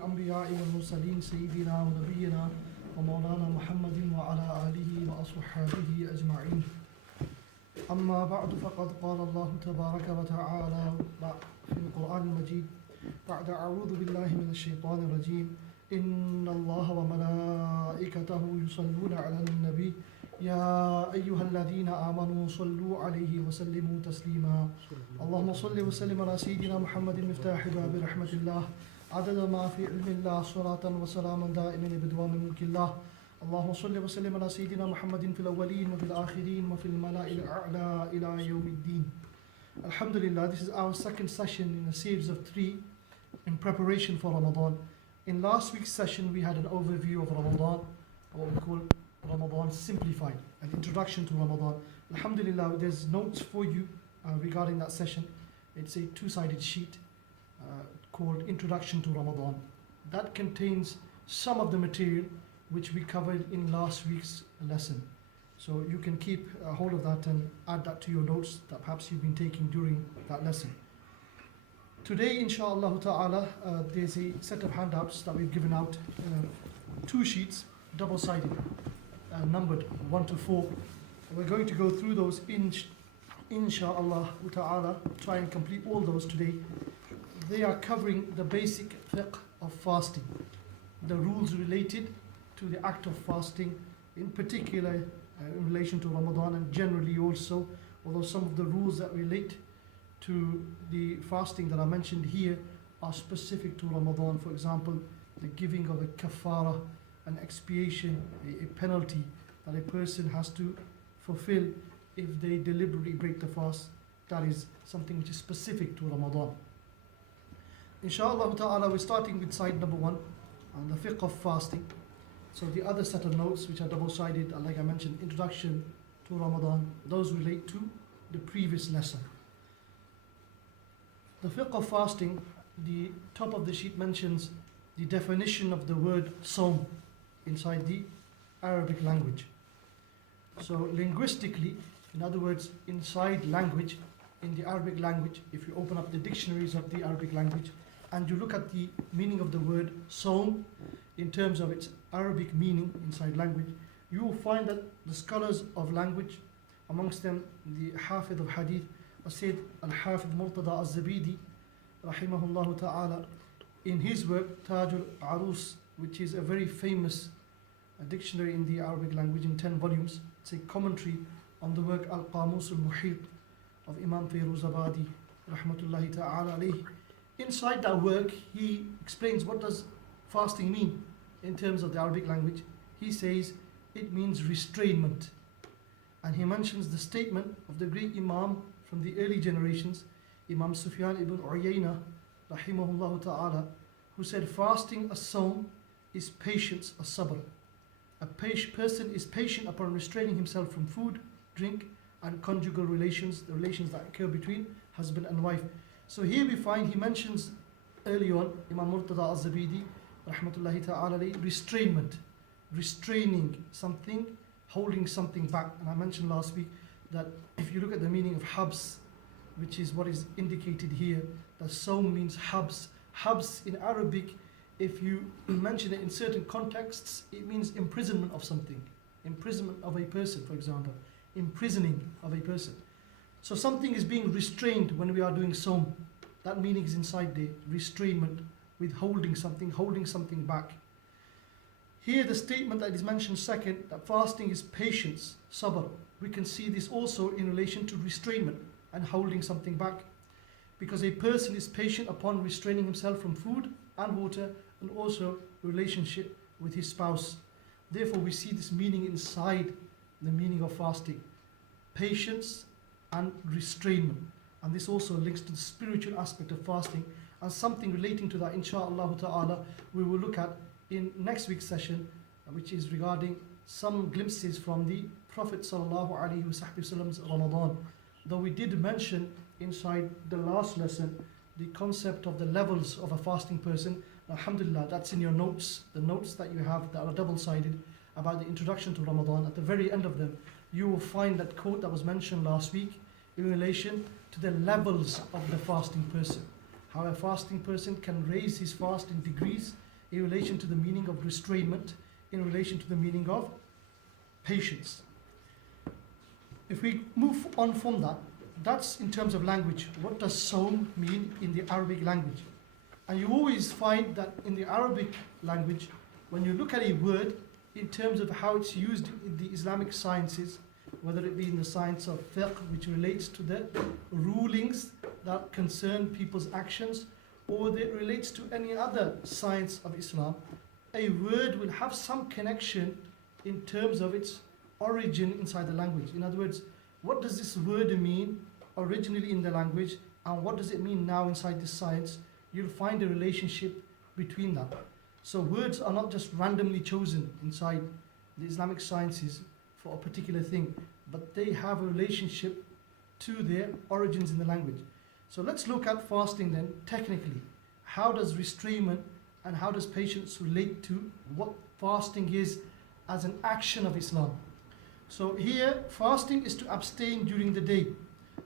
الأنبياء والمرسلين سيدنا ونبينا ومولانا محمد وعلى آله وأصحابه أجمعين. أما بعد فقد قال الله تبارك وتعالى في القرآن المجيد بعد أعوذ بالله من الشيطان الرجيم إن الله وملائكته يصلون على النبي يا أيها الذين آمنوا صلوا عليه وسلموا تسليما. اللهم صل وسلم على سيدنا محمد مفتاح باب رحمة الله عدد ما في علم الله صلاة وسلاما دائما بدوام ملك الله. اللهم صل وسلم على سيدنا محمد في الأولين وفي الآخرين وفي الملأ الأعلى إلى يوم الدين. Alhamdulillah, this is our second session in a series of 3 in preparation for Ramadan. In last week's session we had an overview of Ramadan, what we call Ramadan Simplified, an introduction to Ramadan. Alhamdulillah, there's notes for you regarding that session. It's a 2-sided sheet called Introduction to Ramadan. That contains some of the material which we covered in last week's lesson. So you can keep a hold of that and add that to your notes that perhaps you've been taking during that lesson. Today, inshallah ta'ala, there's a set of handouts that we've given out, 2 sheets, double-sided, numbered 1 to 4. We're going to go through those inshallah ta'ala, try and complete all those today. They are covering the basic fiqh of fasting, the rules related to the act of fasting, in particular in relation to Ramadan and generally also, although some of the rules that relate to the fasting that are mentioned here are specific to Ramadan. For example, the giving of a kafara, an expiation, a penalty that a person has to fulfill if they deliberately break the fast. That is something which is specific to Ramadan. Inshallah ta'ala, we're starting with side number 1, on the fiqh of fasting. So the other set of notes, which are double-sided, like I mentioned, introduction to Ramadan, those relate to the previous lesson. The fiqh of fasting, the top of the sheet mentions the definition of the word sawm inside the Arabic language. So linguistically, in other words, inside language, in the Arabic language, if you open up the dictionaries of the Arabic language and you look at the meaning of the word sawm in terms of its Arabic meaning inside language, you will find that the scholars of language, amongst them the Hafidh of Hadith, Sayyid al-Hafidh Murtada al-Zabidi, rahimahullah ta'ala, in his work Tajul Arus, which is a very famous dictionary in the Arabic language in 10 volumes. It's a commentary on the work Al-Qamus al-Muhit of Imam Fairuzabadi, rahmatullahi ta'ala alayhi. Inside that work, he explains what does fasting mean in terms of the Arabic language. He says it means restrainment. And he mentions the statement of the great Imam from the early generations, Imam Sufyan ibn Uyayna, rahimahullah ta'ala, who said fasting as-sawm is patience, as-sabr. A person is patient upon restraining himself from food, drink, and conjugal relations, the relations that occur between husband and wife. So here we find he mentions early on, Imam Murtada al-Zabidi, rahmatullahi ta'ala, restrainment, restraining something, holding something back. And I mentioned last week that if you look at the meaning of habs, which is what is indicated here, that sawm means habs. Habs in Arabic, if you mention it in certain contexts, it means imprisonment of something, imprisonment of a person, for example, imprisoning of a person. So something is being restrained when we are doing sawm. That meaning is inside there, restrainment, withholding something, holding something back. Here the statement that is mentioned second, that fasting is patience, sabr. We can see this also in relation to restrainment and holding something back. Because a person is patient upon restraining himself from food and water and also relationship with his spouse. Therefore we see this meaning inside the meaning of fasting. Patience and restrainment. And this also links to the spiritual aspect of fasting, and something relating to that, inshallah ta'ala, we will look at in next week's session, which is regarding some glimpses from the Prophet sallallahu alaihi wasallam's Ramadan. Though we did mention inside the last lesson the concept of the levels of a fasting person. Alhamdulillah, that's in your notes, the notes that you have that are double-sided about the introduction to Ramadan. At the very end of them, you will find that quote that was mentioned last week in relation to the levels of the fasting person. How a fasting person can raise his fast in degrees in relation to the meaning of restrainment, in relation to the meaning of patience. If we move on from that, that's in terms of language. What does sawm mean in the Arabic language? And you always find that in the Arabic language, when you look at a word in terms of how it's used in the Islamic sciences, whether it be in the science of fiqh, which relates to the rulings that concern people's actions, or that relates to any other science of Islam, a word will have some connection in terms of its origin inside the language. In other words, what does this word mean originally in the language, and what does it mean now inside this science? You'll find a relationship between that. So words are not just randomly chosen inside the Islamic sciences for a particular thing, but they have a relationship to their origins in the language. So let's look at fasting then, technically. How does restrainment and how does patience relate to what fasting is as an action of Islam? So here, fasting is to abstain during the day.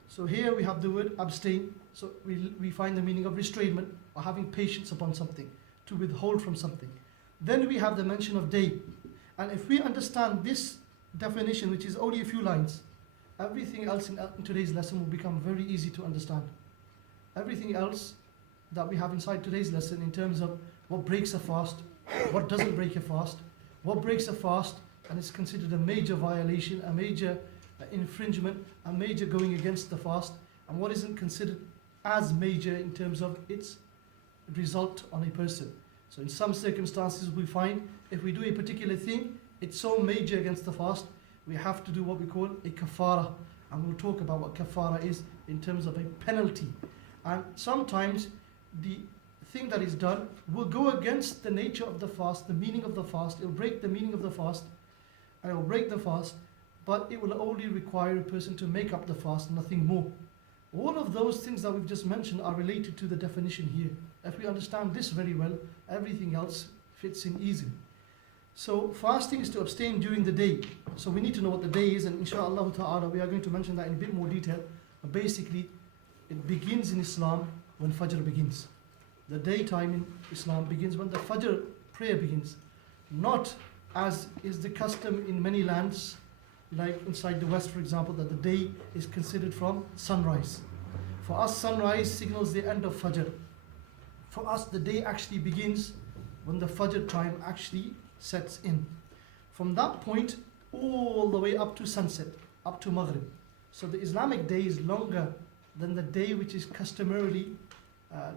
So here we have the word abstain. So we find the meaning of restrainment, or having patience upon something, to withhold from something. Then we have the mention of day. And if we understand this definition, which is only a few lines, everything else in today's lesson will become very easy to understand. Everything else that we have inside today's lesson in terms of what breaks a fast, what doesn't break a fast, what breaks a fast and is considered a major violation, a major infringement, a major going against the fast, and what isn't considered as major in terms of its result on a person. So in some circumstances we find if we do a particular thing, it's so major against the fast, we have to do what we call a kafara, and we'll talk about what kafara is in terms of a penalty. And sometimes the thing that is done will go against the nature of the fast, the meaning of the fast. It will break the meaning of the fast, and it will break the fast, but it will only require a person to make up the fast, nothing more. All of those things that we've just mentioned are related to the definition here. If we understand this very well, everything else fits in easily. So fasting is to abstain during the day. So we need to know what the day is, and inshallah ta'ala we are going to mention that in a bit more detail. But basically, it begins in Islam when Fajr begins. The daytime in Islam begins when the Fajr prayer begins. Not as is the custom in many lands, like inside the West for example, that the day is considered from sunrise. For us, sunrise signals the end of Fajr. For us, the day actually begins when the Fajr time actually sets in. From that point all the way up to sunset, up to Maghrib. So the Islamic day is longer than the day which is customarily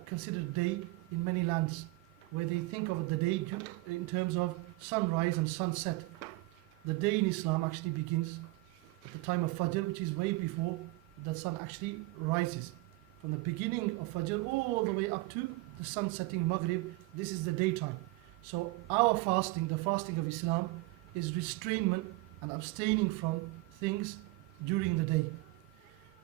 considered day in many lands, where they think of the day in terms of sunrise and sunset. The day in Islam actually begins at the time of Fajr, which is way before the sun actually rises. From the beginning of Fajr all the way up to the sun setting Maghrib, this is the daytime. So our fasting, the fasting of Islam, is restrainment and abstaining from things during the day.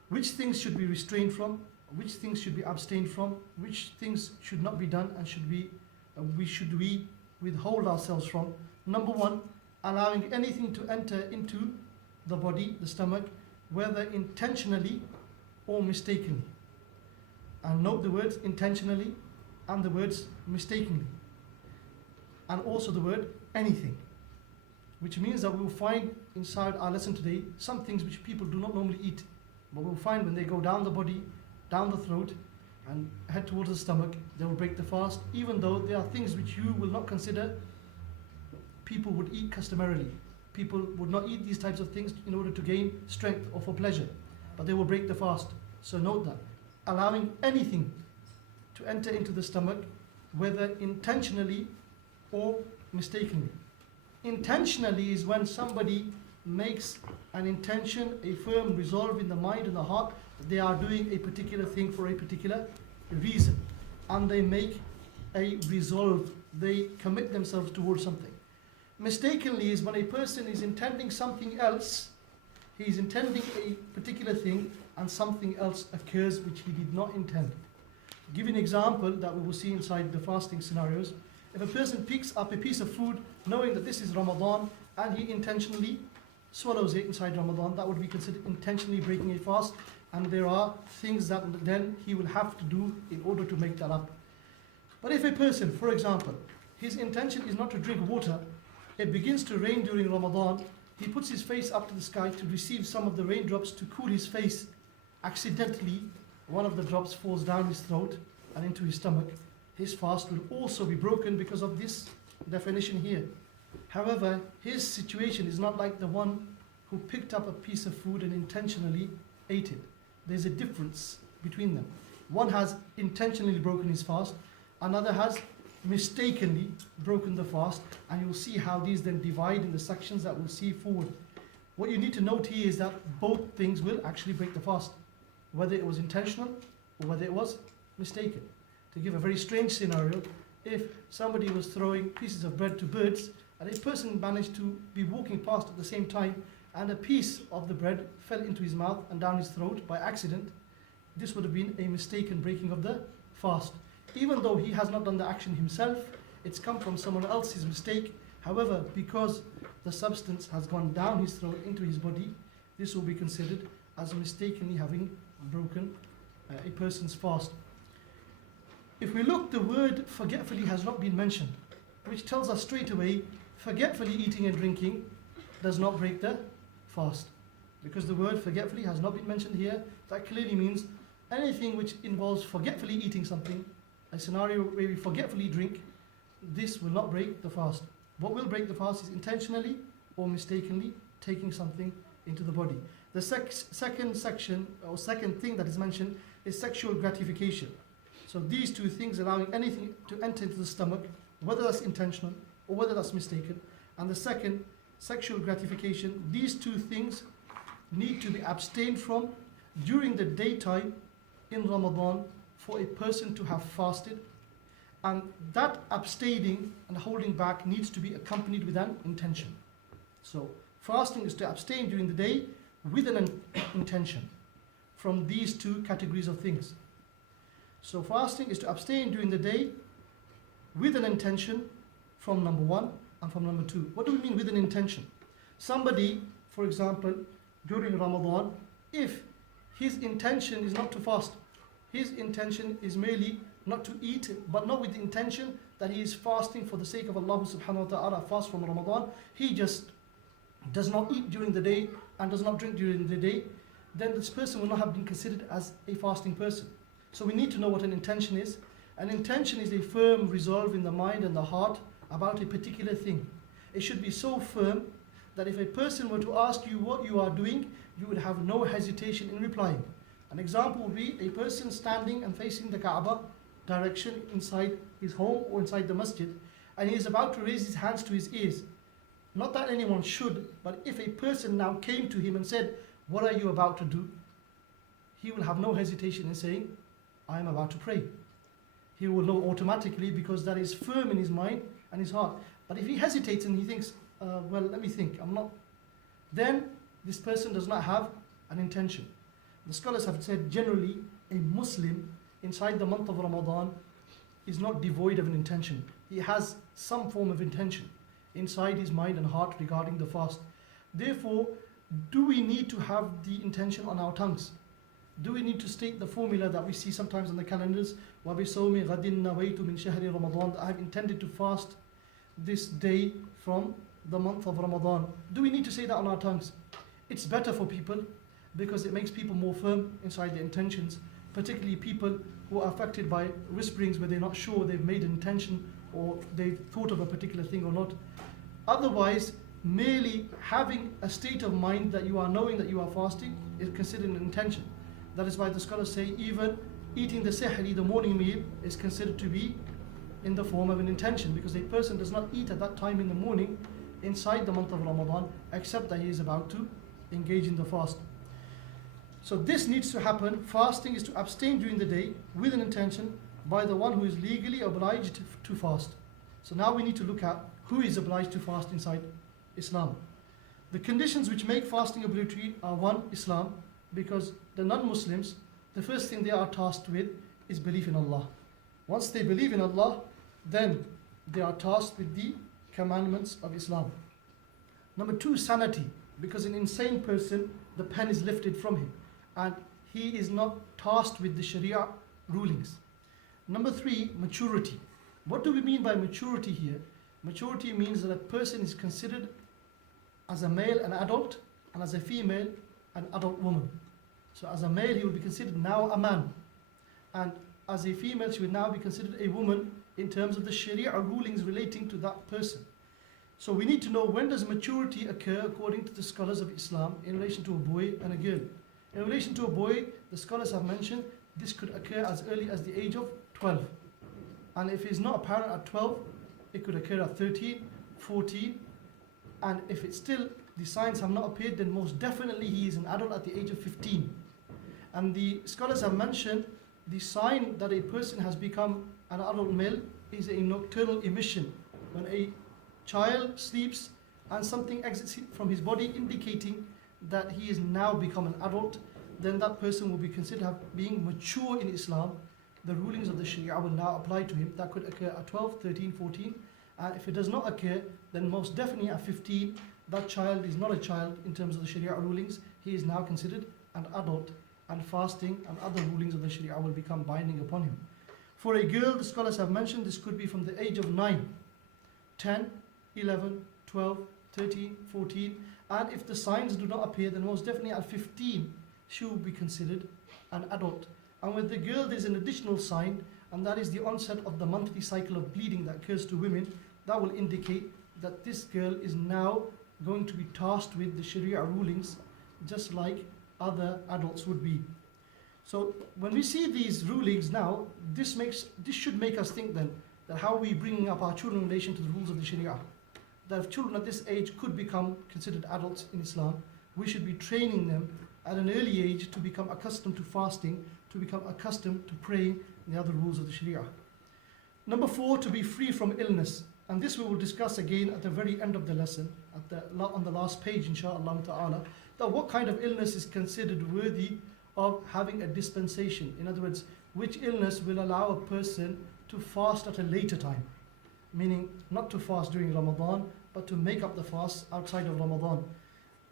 Which things should be restrained from? Which things should be abstained from? Which things should not be done and should we withhold ourselves from? Number one, allowing anything to enter into the body, the stomach, whether intentionally or mistakenly. And note the words intentionally and the words mistakenly. And also the word anything. Which means that we will find inside our lesson today some things which people do not normally eat. But we'll find when they go down the body, down the throat, and head towards the stomach, they will break the fast, even though there are things which you will not consider people would eat customarily. People would not eat these types of things in order to gain strength or for pleasure, but they will break the fast. So note that. Allowing anything to enter into the stomach, whether intentionally or mistakenly. Intentionally is when somebody makes an intention, a firm resolve in the mind and the heart that they are doing a particular thing for a particular reason, and they make a resolve, they commit themselves towards something. Mistakenly is when a person is intending something else, he is intending a particular thing and something else occurs which he did not intend. To give an example that we will see inside the fasting scenarios, if a person picks up a piece of food knowing that this is Ramadan and he intentionally swallows it inside Ramadan, that would be considered intentionally breaking a fast, and there are things that then he will have to do in order to make that up. But if a person, for example, his intention is not to drink water. It begins to rain during Ramadan. He puts his face up to the sky to receive some of the raindrops to cool his face. Accidentally, one of the drops falls down his throat and into his stomach. His fast will also be broken because of this definition here. However, his situation is not like the one who picked up a piece of food and intentionally ate it. There's a difference between them. One has intentionally broken his fast, another has mistakenly broken the fast, and you'll see how these then divide in the sections that we'll see forward. What you need to note here is that both things will actually break the fast, whether it was intentional or whether it was mistaken. To give a very strange scenario, if somebody was throwing pieces of bread to birds and a person managed to be walking past at the same time and a piece of the bread fell into his mouth and down his throat by accident, this would have been a mistaken breaking of the fast. Even though he has not done the action himself, it's come from someone else's mistake. However, because the substance has gone down his throat into his body, this will be considered as mistakenly having broken a person's fast. If we look, the word forgetfully has not been mentioned, which tells us straight away, forgetfully eating and drinking does not break the fast. Because the word forgetfully has not been mentioned here, that clearly means anything which involves forgetfully eating something, a scenario where we forgetfully drink, this will not break the fast. What will break the fast is intentionally or mistakenly taking something into the body. The second section, or second thing that is mentioned, is sexual gratification. So these two things, allowing anything to enter into the stomach, whether that's intentional or whether that's mistaken. And the second, sexual gratification, these two things need to be abstained from during the daytime in Ramadan for a person to have fasted. And that abstaining and holding back needs to be accompanied with an intention. So fasting is to abstain during the day with an intention from these two categories of things. So fasting is to abstain during the day with an intention from number one and from number two. What do we mean with an intention? Somebody, for example, during Ramadan, if his intention is not to fast, his intention is merely not to eat, but not with the intention that he is fasting for the sake of Allah subhanahu wa ta'ala, fast from Ramadan, he just does not eat during the day and does not drink during the day, then this person will not have been considered as a fasting person. So we need to know what an intention is. An intention is a firm resolve in the mind and the heart about a particular thing. It should be so firm that if a person were to ask you what you are doing, you would have no hesitation in replying. An example would be a person standing and facing the Kaaba direction inside his home or inside the masjid, and he is about to raise his hands to his ears. Not that anyone should, but if a person now came to him and said, "What are you about to do?" he will have no hesitation in saying, "I am about to pray." He will know automatically because that is firm in his mind and his heart. But if he hesitates and he thinks, well, let me think, I'm not, then this person does not have an intention. The scholars have said generally a Muslim inside the month of Ramadan is not devoid of an intention. He has some form of intention inside his mind and heart regarding the fast. Therefore, do we need to have the intention on our tongues? Do we need to state the formula that we see sometimes on the calendars? وَبِصَوْمِ غَدٍ نَوَيْتُ مِنْ شَهْرِ رَمَضَانَ, I have intended to fast this day from the month of Ramadan. Do we need to say that on our tongues? It's better for people because it makes people more firm inside their intentions, particularly people who are affected by whisperings where they're not sure they've made an intention or they've thought of a particular thing or not. Otherwise, merely having a state of mind that you are knowing that you are fasting is considered an intention. That is why the scholars say even eating the sahri, the morning meal, is considered to be in the form of an intention, because a person does not eat at that time in the morning inside the month of Ramadan except that he is about to engage in the fast. So this needs to happen. Fasting is to abstain during the day with an intention by the one who is legally obliged to fast. So now we need to look at who is obliged to fast inside Islam. The conditions which make fasting obligatory are: one, Islam, because the non-Muslims, the first thing they are tasked with is belief in Allah. Once they believe in Allah, then they are tasked with the commandments of Islam. Number two, sanity, because an insane person, the pen is lifted from him and he is not tasked with the Sharia rulings. Number three, maturity, What do we mean by maturity here? Maturity means that a person is considered as a male an adult, and as a female an adult woman. So as a male he will be considered now a man, and as a female she will now be considered a woman in terms of the Sharia rulings relating to that person. So we need to know, when does maturity occur according to the scholars of Islam in relation to a boy and a girl. In relation to a boy, the scholars have mentioned this could occur as early as the age of 12. And if he's not apparent at 12, it could occur at 13, 14, and if it's still, the signs have not appeared, then most definitely he is an adult at the age of 15. And the scholars have mentioned the sign that a person has become an adult male is a nocturnal emission. When a child sleeps and something exits from his body indicating that he is now become an adult, then that person will be considered being mature in Islam. The rulings of the Sharia will now apply to him. That could occur at 12, 13, 14. And if it does not occur, then most definitely at 15, that child is not a child in terms of the Sharia rulings. He is now considered an adult, and fasting and other rulings of the Sharia will become binding upon him. For a girl, the scholars have mentioned this could be from the age of 9, 10, 11, 12, 13, 14, and if the signs do not appear, then most definitely at 15 she will be considered an adult. And with the girl there's an additional sign, and that is the onset of the monthly cycle of bleeding that occurs to women. That will indicate that this girl is now going to be tasked with the Sharia rulings just like other adults would be. So when we see these rulings now, this should make us think then that how we bringing up our children in relation to the rules of the Sharia. That if children at this age could become considered adults in Islam, we should be training them at an early age to become accustomed to fasting, to become accustomed to praying, and the other rules of the Sharia. Number 4, to be free from illness. And this we will discuss again at the very end of the lesson, on the last page, inshaAllah ta'ala, that what kind of illness is considered worthy of having a dispensation. In other words, which illness will allow a person to fast at a later time. Meaning not to fast during Ramadan, but to make up the fast outside of Ramadan.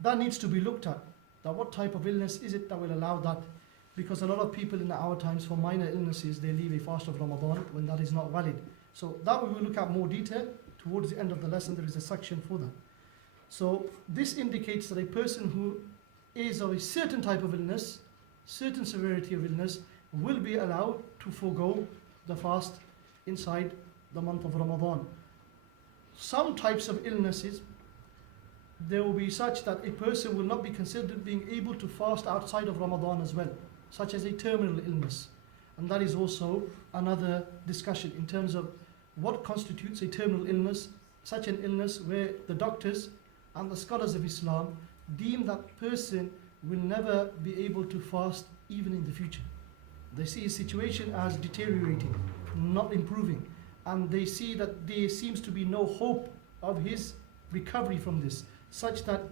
That needs to be looked at. That what type of illness is it that will allow that? Because a lot of people in our times, for minor illnesses, they leave a fast of Ramadan when that is not valid. So that we will look at more detail. Towards the end of the lesson, there is a section for that. So this indicates that a person who is of a certain type of illness, certain severity of illness, will be allowed to forego the fast inside the month of Ramadan. Some types of illnesses, there will be such that a person will not be considered being able to fast outside of Ramadan as well, such as a terminal illness. And that is also another discussion in terms of what constitutes a terminal illness, such an illness where the doctors and the scholars of Islam deem that person will never be able to fast even in the future. They see his situation as deteriorating, not improving, and they see that there seems to be no hope of his recovery from this, such that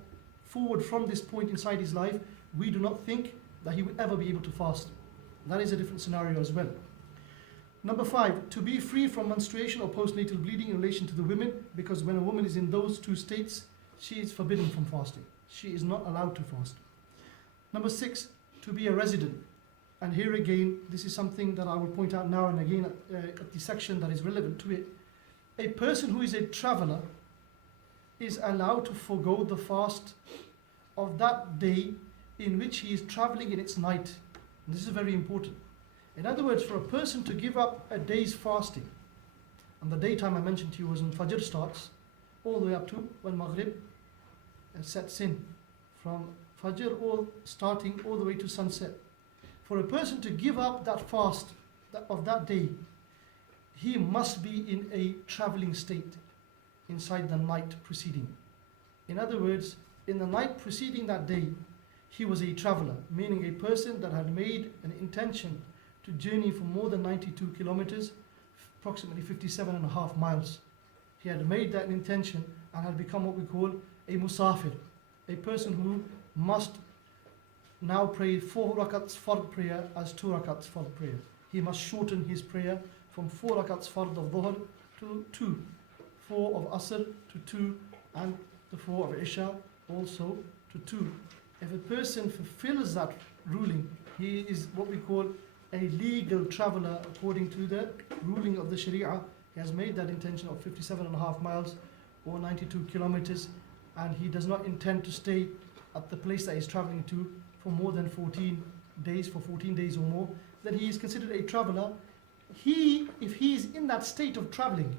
forward from this point inside his life, we do not think that he will ever be able to fast. That is a different scenario as well. Number 5, to be free from menstruation or postnatal bleeding in relation to the women, because when a woman is in those two states, she is forbidden from fasting. She is not allowed to fast. Number 6, to be a resident. And here again, this is something that I will point out now and again at the section that is relevant to it. A person who is a traveler is allowed to forego the fast of that day in which he is traveling in its night. And this is very important. In other words, for a person to give up a day's fasting, and the daytime I mentioned to you was when Fajr starts, all the way up to when Maghrib sets in, from Fajr starting all the way to sunset. For a person to give up that fast of that day, he must be in a traveling state inside the night preceding. In other words, in the night preceding that day, he was a traveler, meaning a person that had made an intention to journey for more than 92 kilometers, approximately 57.5 miles. He had made that intention and had become what we call a musafir, a person who must now pray 4 rakats fard prayer as 2 rakats fard prayer. He must shorten his prayer from 4 rakats fard of dhuhr to 2, 4 of asr to 2, and the 4 of isha also to 2. If a person fulfills that ruling, he is what we call a legal traveler according to the ruling of the Sharia. He he has made that intention of 57.5 miles or 92 kilometers, and he does not intend to stay at the place that he's traveling to for more than 14 days, for 14 days or more, then he is considered a traveler. If he is in that state of traveling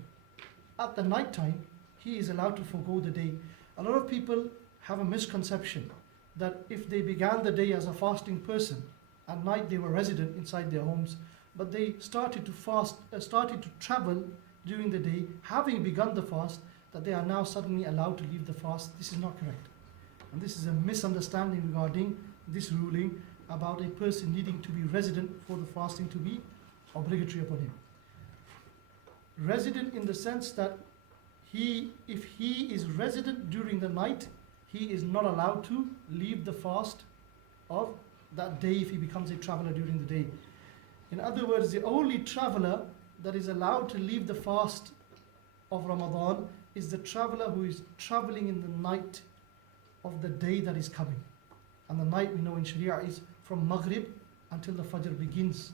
at the night time, he is allowed to forego the day. A lot of people have a misconception that if they began the day as a fasting person, at night they were resident inside their homes, but they started to travel during the day, having begun the fast, that they are now suddenly allowed to leave the fast. This is not correct. And this is a misunderstanding regarding this ruling about a person needing to be resident for the fasting to be obligatory upon him. Resident in the sense that if he is resident during the night, he is not allowed to leave the fast of that day if he becomes a traveler during the day. In other words, the only traveler that is allowed to leave the fast of Ramadan is the traveler who is traveling in the night of the day that is coming. And the night, we know in Sharia, is from Maghrib until the Fajr begins.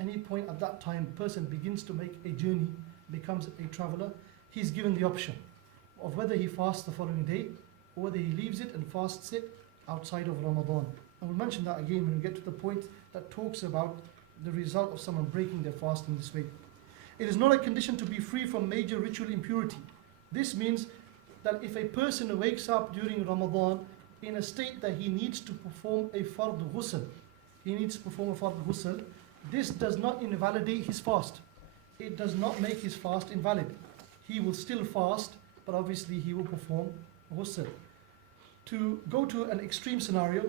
Any point at that time, person begins to make a journey, becomes a traveler, he's given the option of whether he fasts the following day or whether he leaves it and fasts it outside of Ramadan. And we'll mention that again when we get to the point that talks about the result of someone breaking their fast in this way. It is not a condition to be free from major ritual impurity. This means that if a person wakes up during Ramadan in a state that he needs to perform a fard ghusl, this does not invalidate his fast. It does not make his fast invalid. He will still fast, but obviously he will perform ghusl. To go to an extreme scenario,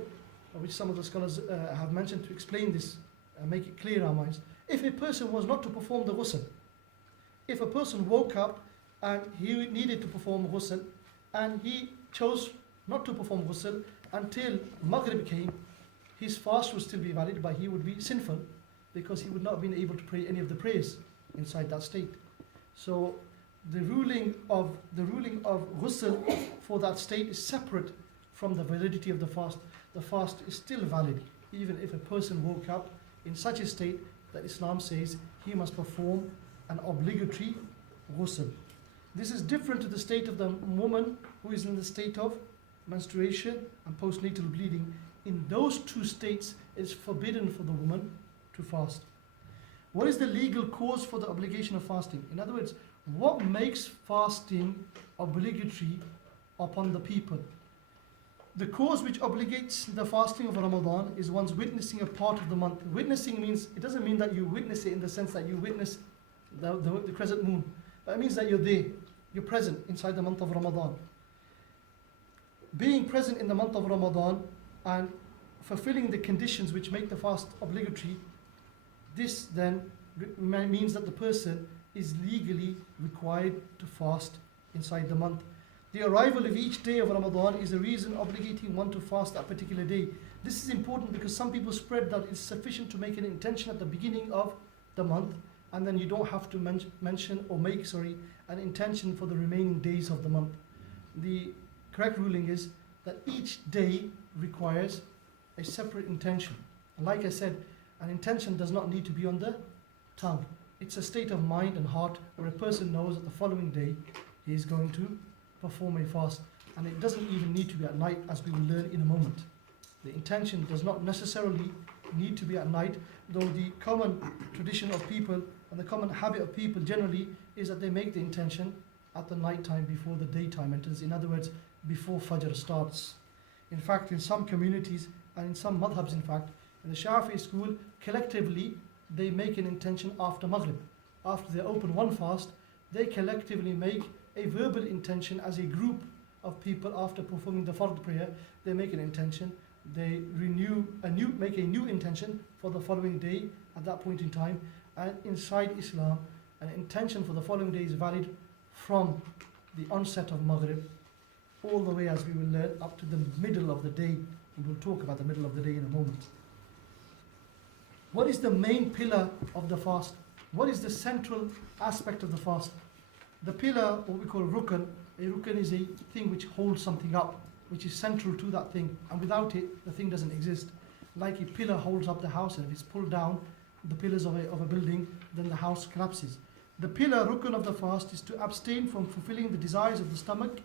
which some of the scholars have mentioned to explain this and make it clear in our minds. If a person was not to perform the ghusl, if a person woke up and he needed to perform ghusl and he chose not to perform ghusl until Maghrib came, his fast would still be valid, but he would be sinful because he would not have been able to pray any of the prayers inside that state. So the ruling of ghusl for that state is separate from the validity of the fast. The fast is still valid even if a person woke up in such a state that Islam says he must perform an obligatory ghusl. This is different to the state of the woman who is in the state of menstruation and postnatal bleeding. In those two states, it's forbidden for the woman to fast. What is the legal cause for the obligation of fasting? In other words, what makes fasting obligatory upon the people? The cause which obligates the fasting of Ramadan is one's witnessing a part of the month. Witnessing means, it doesn't mean that you witness it in the sense that you witness the crescent moon. But it means that you're there, you're present inside the month of Ramadan. Being present in the month of Ramadan and fulfilling the conditions which make the fast obligatory, this then means that the person is legally required to fast inside the month. The arrival of each day of Ramadan is a reason obligating one to fast that particular day. This is important because some people spread that it's sufficient to make an intention at the beginning of the month and then you don't have to mention or make an intention for the remaining days of the month. The correct ruling is that each day requires a separate intention. And like I said, an intention does not need to be on the tongue. It's a state of mind and heart where a person knows that the following day he is going to perform a fast. And it doesn't even need to be at night, as we will learn in a moment. The intention does not necessarily need to be at night, though the common tradition of people and the common habit of people generally is that they make the intention at the night time before the daytime enters. In other words, before Fajr starts. In fact, in some communities and in some madhabs, in fact, in the Shafi school, collectively they make an intention after Maghrib. After they open one fast, they collectively make a verbal intention as a group of people after performing the fard prayer. They make an intention, they make a new intention for the following day at that point in time. And inside Islam, an intention for the following day is valid from the onset of Maghrib all the way, as we will learn, up to the middle of the day. We will talk about the middle of the day in a moment. What is the main pillar of the fast? What is the central aspect of the fast? The pillar, what we call rukn, a rukn is a thing which holds something up, which is central to that thing, and without it, the thing doesn't exist. Like a pillar holds up the house, and if it's pulled down, the pillars of a building, then the house collapses. The pillar rukun of the fast is to abstain from fulfilling the desires of the stomach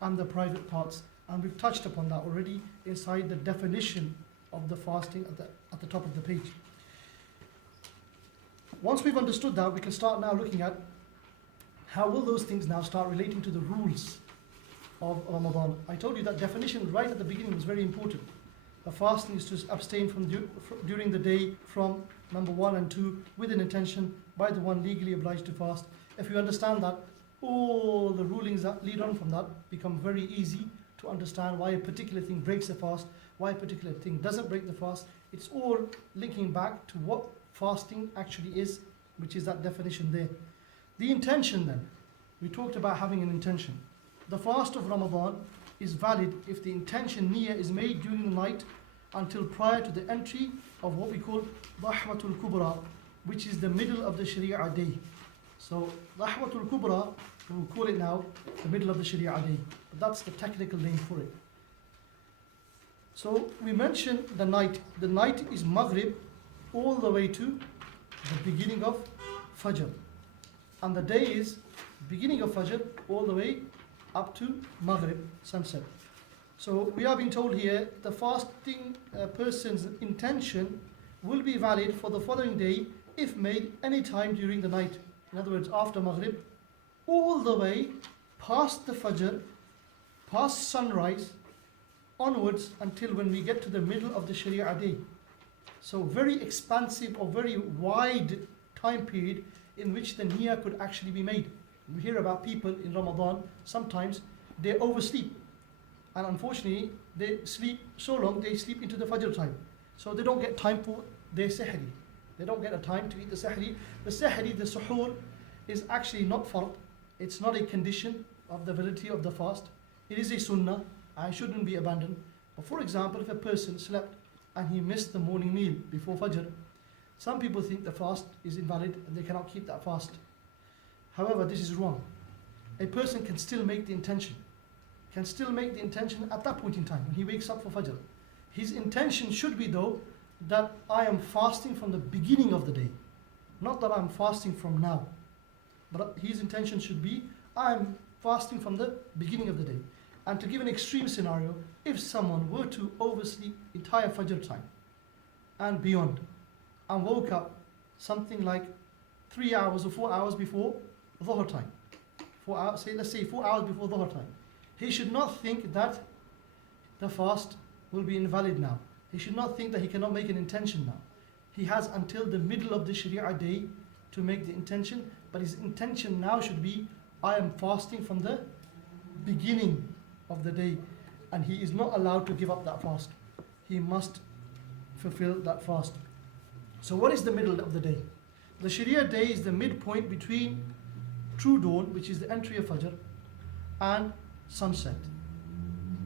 and the private parts. And we've touched upon that already inside the definition of the fasting at the top of the page. Once we've understood that, we can start now looking at how will those things now start relating to the rules of Ramadan. I told you that definition right at the beginning was very important. The fasting is to abstain from during the day from number 1 and 2 with an intention by the one legally obliged to fast. If you understand that, all the rulings that lead on from that become very easy to understand why a particular thing breaks the fast, why a particular thing doesn't break the fast. It's all linking back to what fasting actually is, which is that definition there. The intention then, we talked about having an intention. The fast of Ramadan is valid if the intention niyyah is made during the night until prior to the entry of what we call Dahwatul Kubra, which is the middle of the Sharia day. So Dahwatul Kubra, we'll call it now the middle of the Sharia day. But that's the technical name for it. So we mentioned the night. The night is Maghrib all the way to the beginning of Fajr. And the day is beginning of Fajr all the way up to Maghrib, sunset. So we are being told here the fasting person's intention will be valid for the following day if made any time during the night. In other words, after Maghrib, all the way past the Fajr, past sunrise, onwards until when we get to the middle of the Sharia day. So very expansive or very wide time period in which the niyyah could actually be made. We hear about people in Ramadan, sometimes they oversleep. And unfortunately, they sleep so long, they sleep into the Fajr time. So they don't get time for their sahri. They don't get a time to eat the sahri. The sahri, the suhoor, is actually not fard. It's not a condition of the validity of the fast. It is a sunnah and shouldn't be abandoned. But for example, if a person slept and he missed the morning meal before Fajr, some people think the fast is invalid and they cannot keep that fast. However, this is wrong. A person can still make the intention. Can still make the intention at that point in time when he wakes up for Fajr. His intention should be though that I am fasting from the beginning of the day. Not that I'm fasting from now. But his intention should be I am fasting from the beginning of the day. And to give an extreme scenario, if someone were to oversleep entire Fajr time and beyond and woke up something like 3 hours or 4 hours before Dhuhr time, 4 hours, let's say 4 hours before Dhuhr time, he should not think that the fast will be invalid now. He should not think that he cannot make an intention now. He has until the middle of the Sharia day to make the intention, but his intention now should be I am fasting from the beginning of the day, and he is not allowed to give up that fast. He must fulfill that fast. So what is the middle of the day? The Sharia day is the midpoint between true dawn, which is the entry of Fajr, and sunset.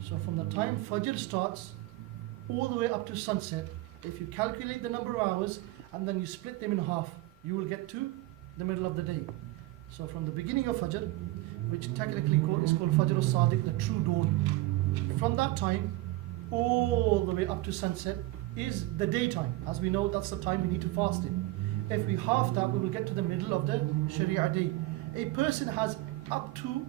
So from the time Fajr starts all the way up to sunset, if you calculate the number of hours and then you split them in half, you will get to the middle of the day. So from the beginning of Fajr, which technically is called Fajr al-Sadiq, the true dawn, from that time all the way up to sunset is the daytime. As we know, that's the time we need to fast in. If we half that, we will get to the middle of the Sharia day. A person has up to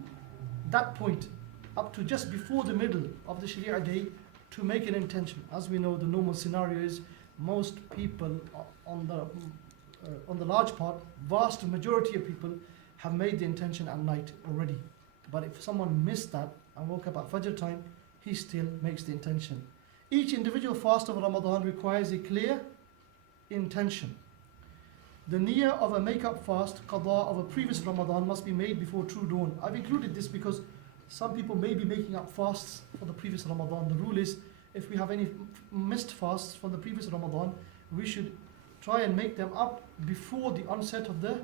that point, up to just before the middle of the Sharia day, to make an intention. As we know, the normal scenario is most people on the large part, vast majority of people have made the intention at night already. But if someone missed that and woke up at Fajr time, he still makes the intention. Each individual fast of Ramadan requires a clear intention. The niyyah of a make-up fast, qada of a previous Ramadan, must be made before true dawn. I've included this because some people may be making up fasts for the previous Ramadan. The rule is, if we have any missed fasts from the previous Ramadan, we should try and make them up before the onset of this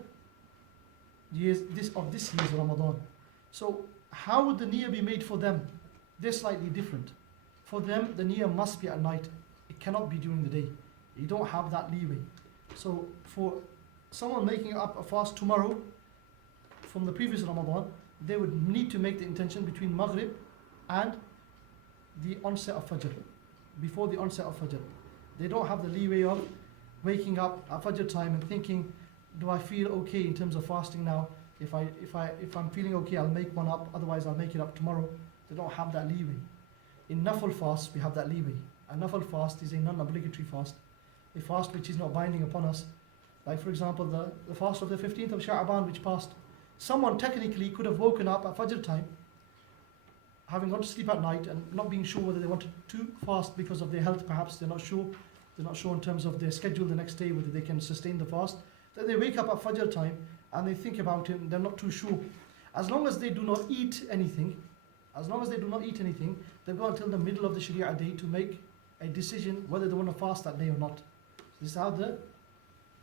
year's Ramadan. So how would the niyyah be made for them? They're slightly different. For them, the niyyah must be at night. It cannot be during the day. You don't have that leeway. So for someone making up a fast tomorrow from the previous Ramadan, they would need to make the intention between Maghrib and the onset of Fajr, before the onset of Fajr. They don't have the leeway of waking up at Fajr time and thinking, do I feel okay in terms of fasting now? If I'm feeling okay, I'll make one up, otherwise I'll make it up tomorrow. They don't have that leeway. In nafil fast, we have that leeway. A nafil fast is a non-obligatory fast, a fast which is not binding upon us. Like for example, the fast of the 15th of Sha'aban which passed. Someone technically could have woken up at Fajr time, having gone to sleep at night and not being sure whether they wanted to fast because of their health perhaps, they're not sure in terms of their schedule the next day, whether they can sustain the fast. Then they wake up at Fajr time and they think about it and they're not too sure. As long as they do not eat anything, they've got until the middle of the Sharia day to make a decision whether they want to fast that day or not. This is how there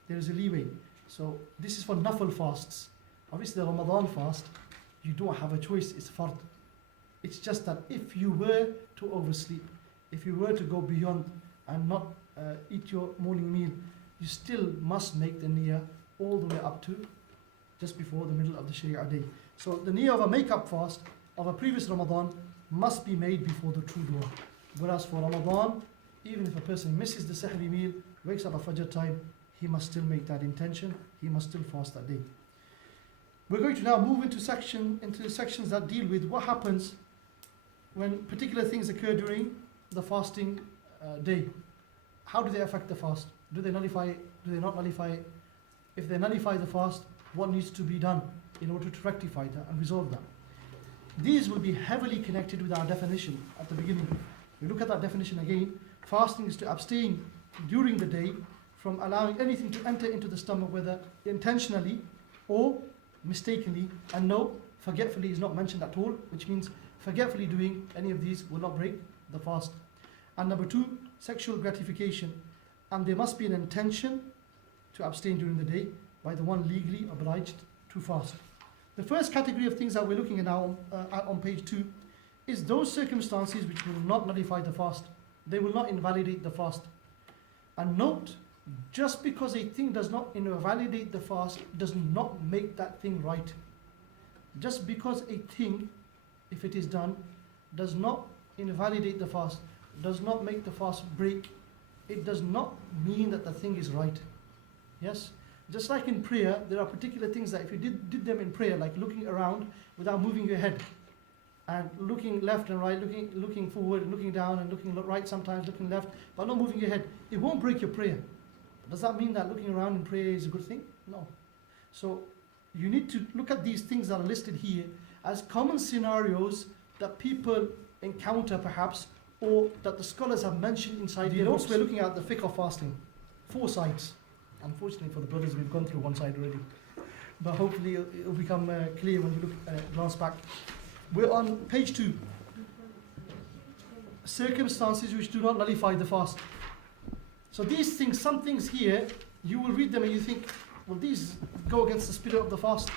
is a leeway. So this is for nafil fasts. Obviously the Ramadan fast, you don't have a choice, it's fard. It's just that if you were to oversleep, if you were to go beyond and not eat your morning meal, you still must make the niyyah all the way up to just before the middle of the Sharia day. So the niyyah of a make-up fast of a previous Ramadan must be made before the true dua. Whereas for Ramadan, even if a person misses the Sahri meal, wakes up at Fajr time, he must still make that intention, he must still fast that day. We're going to now move into sections that deal with what happens when particular things occur during the fasting day. How do they affect the fast? Do they nullify it? Do they not nullify it? If they nullify the fast, what needs to be done in order to rectify that and resolve that? These will be heavily connected with our definition at the beginning. We look at that definition again. Fasting is to abstain during the day from allowing anything to enter into the stomach, whether intentionally or mistakenly. And no, forgetfully is not mentioned at all, which means forgetfully doing any of these will not break the fast. And number 2, sexual gratification. And there must be an intention to abstain during the day by the one legally obliged to fast. The first category of things that we're looking at now on page 2 is those circumstances which will not nullify the fast. They will not invalidate the fast. And note, just because a thing does not invalidate the fast does not make that thing right. Just because a thing, if it is done, does not invalidate the fast, does not make the fast break, it does not mean that the thing is right. Yes? Just like in prayer, there are particular things that if you did them in prayer, like looking around without moving your head, and looking left and right, looking forward, and looking down, and looking right sometimes, looking left, but not moving your head, it won't break your prayer. Does that mean that looking around in prayer is a good thing? No. So you need to look at these things that are listed here as common scenarios that people encounter perhaps, or that the scholars have mentioned inside the notes. We're looking at the fiqh of fasting, 4 sides. Unfortunately for the brothers, we've gone through one side already, but hopefully it'll become clear when we glance back. We're on page 2. Circumstances which do not nullify the fast. So these things, some things here, you will read them and you think, well, these go against the spirit of the fast.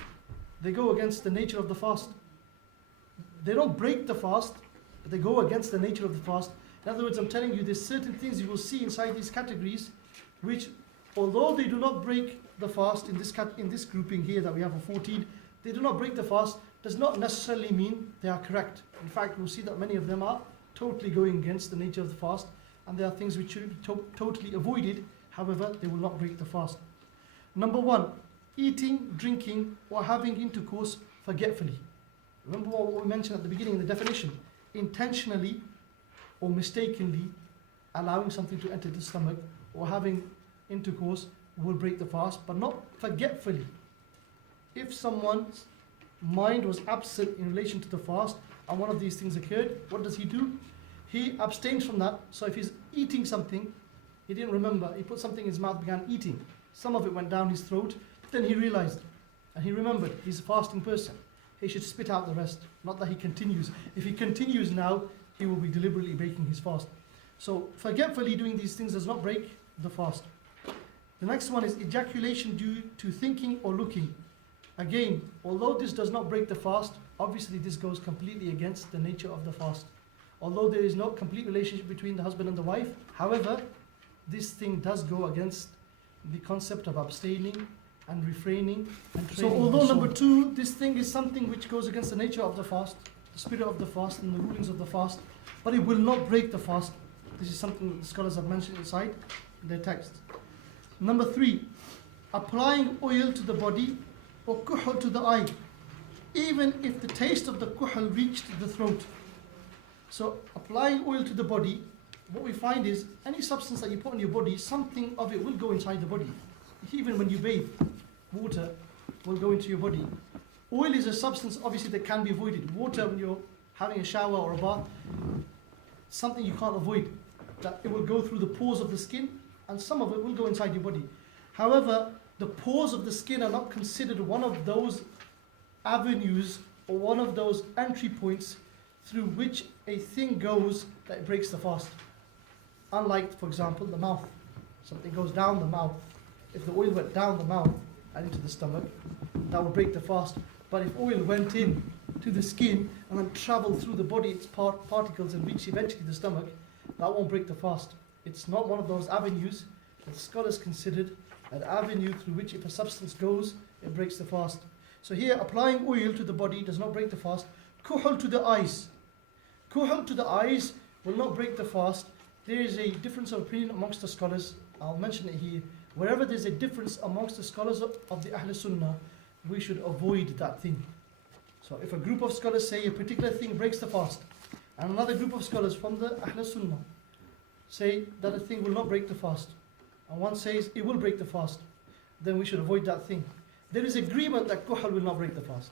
They go against the nature of the fast. They don't break the fast, but they go against the nature of the fast. In other words, I'm telling you, there's certain things you will see inside these categories which, although they do not break the fast in this grouping here that we have of 14, they do not break the fast, does not necessarily mean they are correct. In fact, we'll see that many of them are totally going against the nature of the fast, and there are things which should be totally avoided. However, they will not break the fast. Number 1, eating, drinking, or having intercourse forgetfully. Remember what we mentioned at the beginning in the definition. Intentionally or mistakenly allowing something to enter the stomach or having intercourse will break the fast, but not forgetfully. If someone's mind was absent in relation to the fast and one of these things occurred, what does he do? He abstains from that. So if he's eating something, he didn't remember, he put something in his mouth, began eating. Some of it went down his throat, then he realized and he remembered he's a fasting person. He should spit out the rest, not that he continues. If he continues now, he will be deliberately breaking his fast. So forgetfully doing these things does not break the fast. The next one is ejaculation due to thinking or looking. Again, although this does not break the fast, obviously this goes completely against the nature of the fast. Although there is no complete relationship between the husband and the wife, however, this thing does go against the concept of abstaining and refraining and training. So although number 2, this thing is something which goes against the nature of the fast, the spirit of the fast and the rulings of the fast, but it will not break the fast. This is something the scholars have mentioned inside their text. Number 3, applying oil to the body or kuhl to the eye, even if the taste of the kuhl reached the throat. So applying oil to the body, what we find is any substance that you put on your body, something of it will go inside the body. Even when you bathe, water will go into your body. Oil is a substance obviously that can be avoided. Water, when you're having a shower or a bath, something you can't avoid. That it will go through the pores of the skin and some of it will go inside your body. However, the pores of the skin are not considered one of those avenues or one of those entry points through which a thing goes that it breaks the fast. Unlike, for example, the mouth. Something goes down the mouth. If the oil went down the mouth and into the stomach, that would break the fast. But if oil went in to the skin and then traveled through the body, its particles, and reached eventually the stomach, that won't break the fast. It's not one of those avenues that scholars considered an avenue through which if a substance goes, it breaks the fast. So here, applying oil to the body does not break the fast. Kuhl to the eyes. Kuhl to the eyes will not break the fast. There is a difference of opinion amongst the scholars. I'll mention it here. Wherever there's a difference amongst the scholars of the Ahl Sunnah, we should avoid that thing. So if a group of scholars say a particular thing breaks the fast, and another group of scholars from the Ahl Sunnah say that a thing will not break the fast, and one says it will break the fast, then we should avoid that thing. There is agreement that kuhl will not break the fast.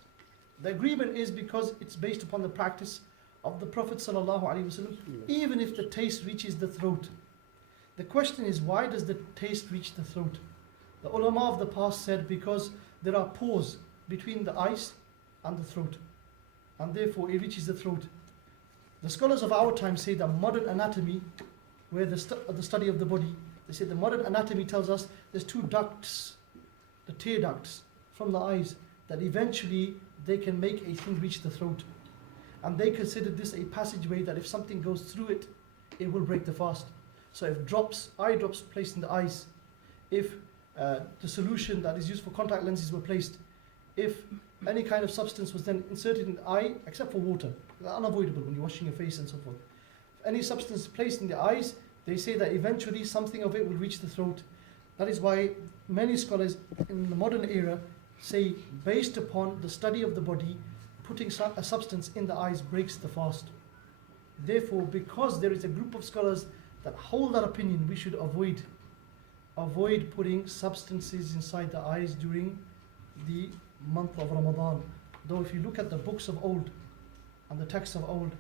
The agreement is because it's based upon the practice of the Prophet ﷺ, even if the taste reaches the throat. The question is, why does the taste reach the throat? The ulama of the past said because there are pores between the eyes and the throat, and therefore it reaches the throat. The scholars of our time say that modern anatomy, where the study of the body, they say the modern anatomy tells us there's two ducts, the tear ducts from the eyes, that eventually they can make a thing reach the throat. And they consider this a passageway that if something goes through it, it will break the fast. So if eye drops placed in the eyes, if the solution that is used for contact lenses were placed, if any kind of substance was then inserted in the eye, except for water, they're unavoidable when you're washing your face and so forth. If any substance is placed in the eyes, they say that eventually something of it will reach the throat. That is why many scholars in the modern era say, based upon the study of the body, putting a substance in the eyes breaks the fast. Therefore, because there is a group of scholars that hold that opinion, we should avoid putting substances inside the eyes during the month of Ramadan. Though if you look at the books of old and the texts of old,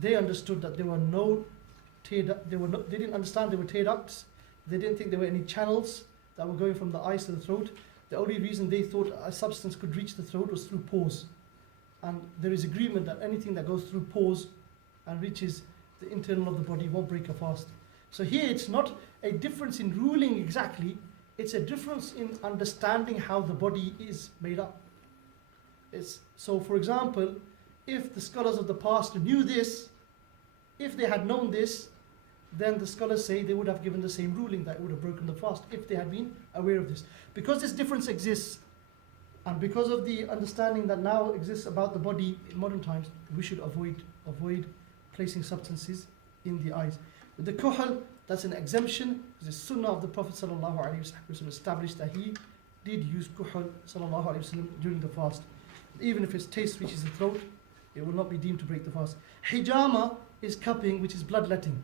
they understood that there were no they didn't understand there were tear ducts. They didn't think there were any channels that were going from the eyes to the throat. The only reason they thought a substance could reach the throat was through pores. And there is agreement that anything that goes through pores and reaches the internal of the body won't break a fast. So here it's not a difference in ruling exactly, it's a difference in understanding how the body is made up. So for example, if the scholars of the past knew this, if they had known this, then the scholars say they would have given the same ruling, that it would have broken the fast if they had been aware of this. Because this difference exists, and because of the understanding that now exists about the body in modern times, we should avoid placing substances in the eyes. With the kuhl, that's an exemption, because the sunnah of the Prophet ﷺ established that he did use kuhl ﷺ during the fast. Even if its taste reaches the throat, it will not be deemed to break the fast. Hijama is cupping, which is bloodletting.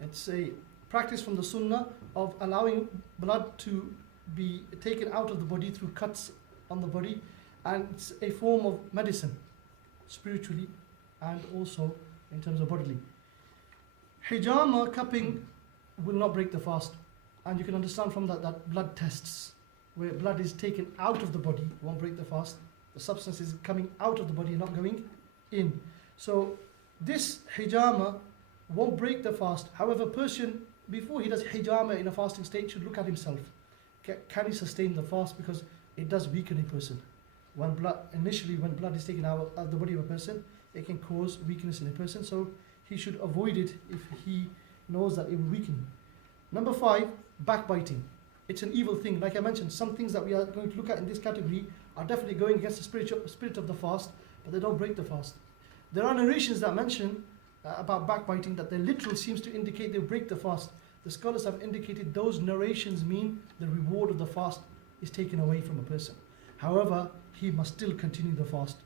It's a practice from the sunnah of allowing blood to be taken out of the body through cuts on the body, and it's a form of medicine, spiritually and also in terms of bodily. Hijama, cupping, will not break the fast, and you can understand from that blood tests, where blood is taken out of the body, won't break the fast. The substance is coming out of the body, not going in. So this hijama won't break the fast. However, a person, before he does hijama in a fasting state, should look at himself. Can he sustain the fast? Because it does weaken a person. When blood is taken out of the body of a person, it can cause weakness in a person. So he should avoid it if he knows that it will weaken him. Number 5, backbiting. It's an evil thing. Like I mentioned, some things that we are going to look at in this category are definitely going against the spirit of the fast, but they don't break the fast. There are narrations that mention about backbiting that the literal seems to indicate they break the fast. The scholars have indicated those narrations mean the reward of the fast is taken away from a person. However, he must still continue the fast.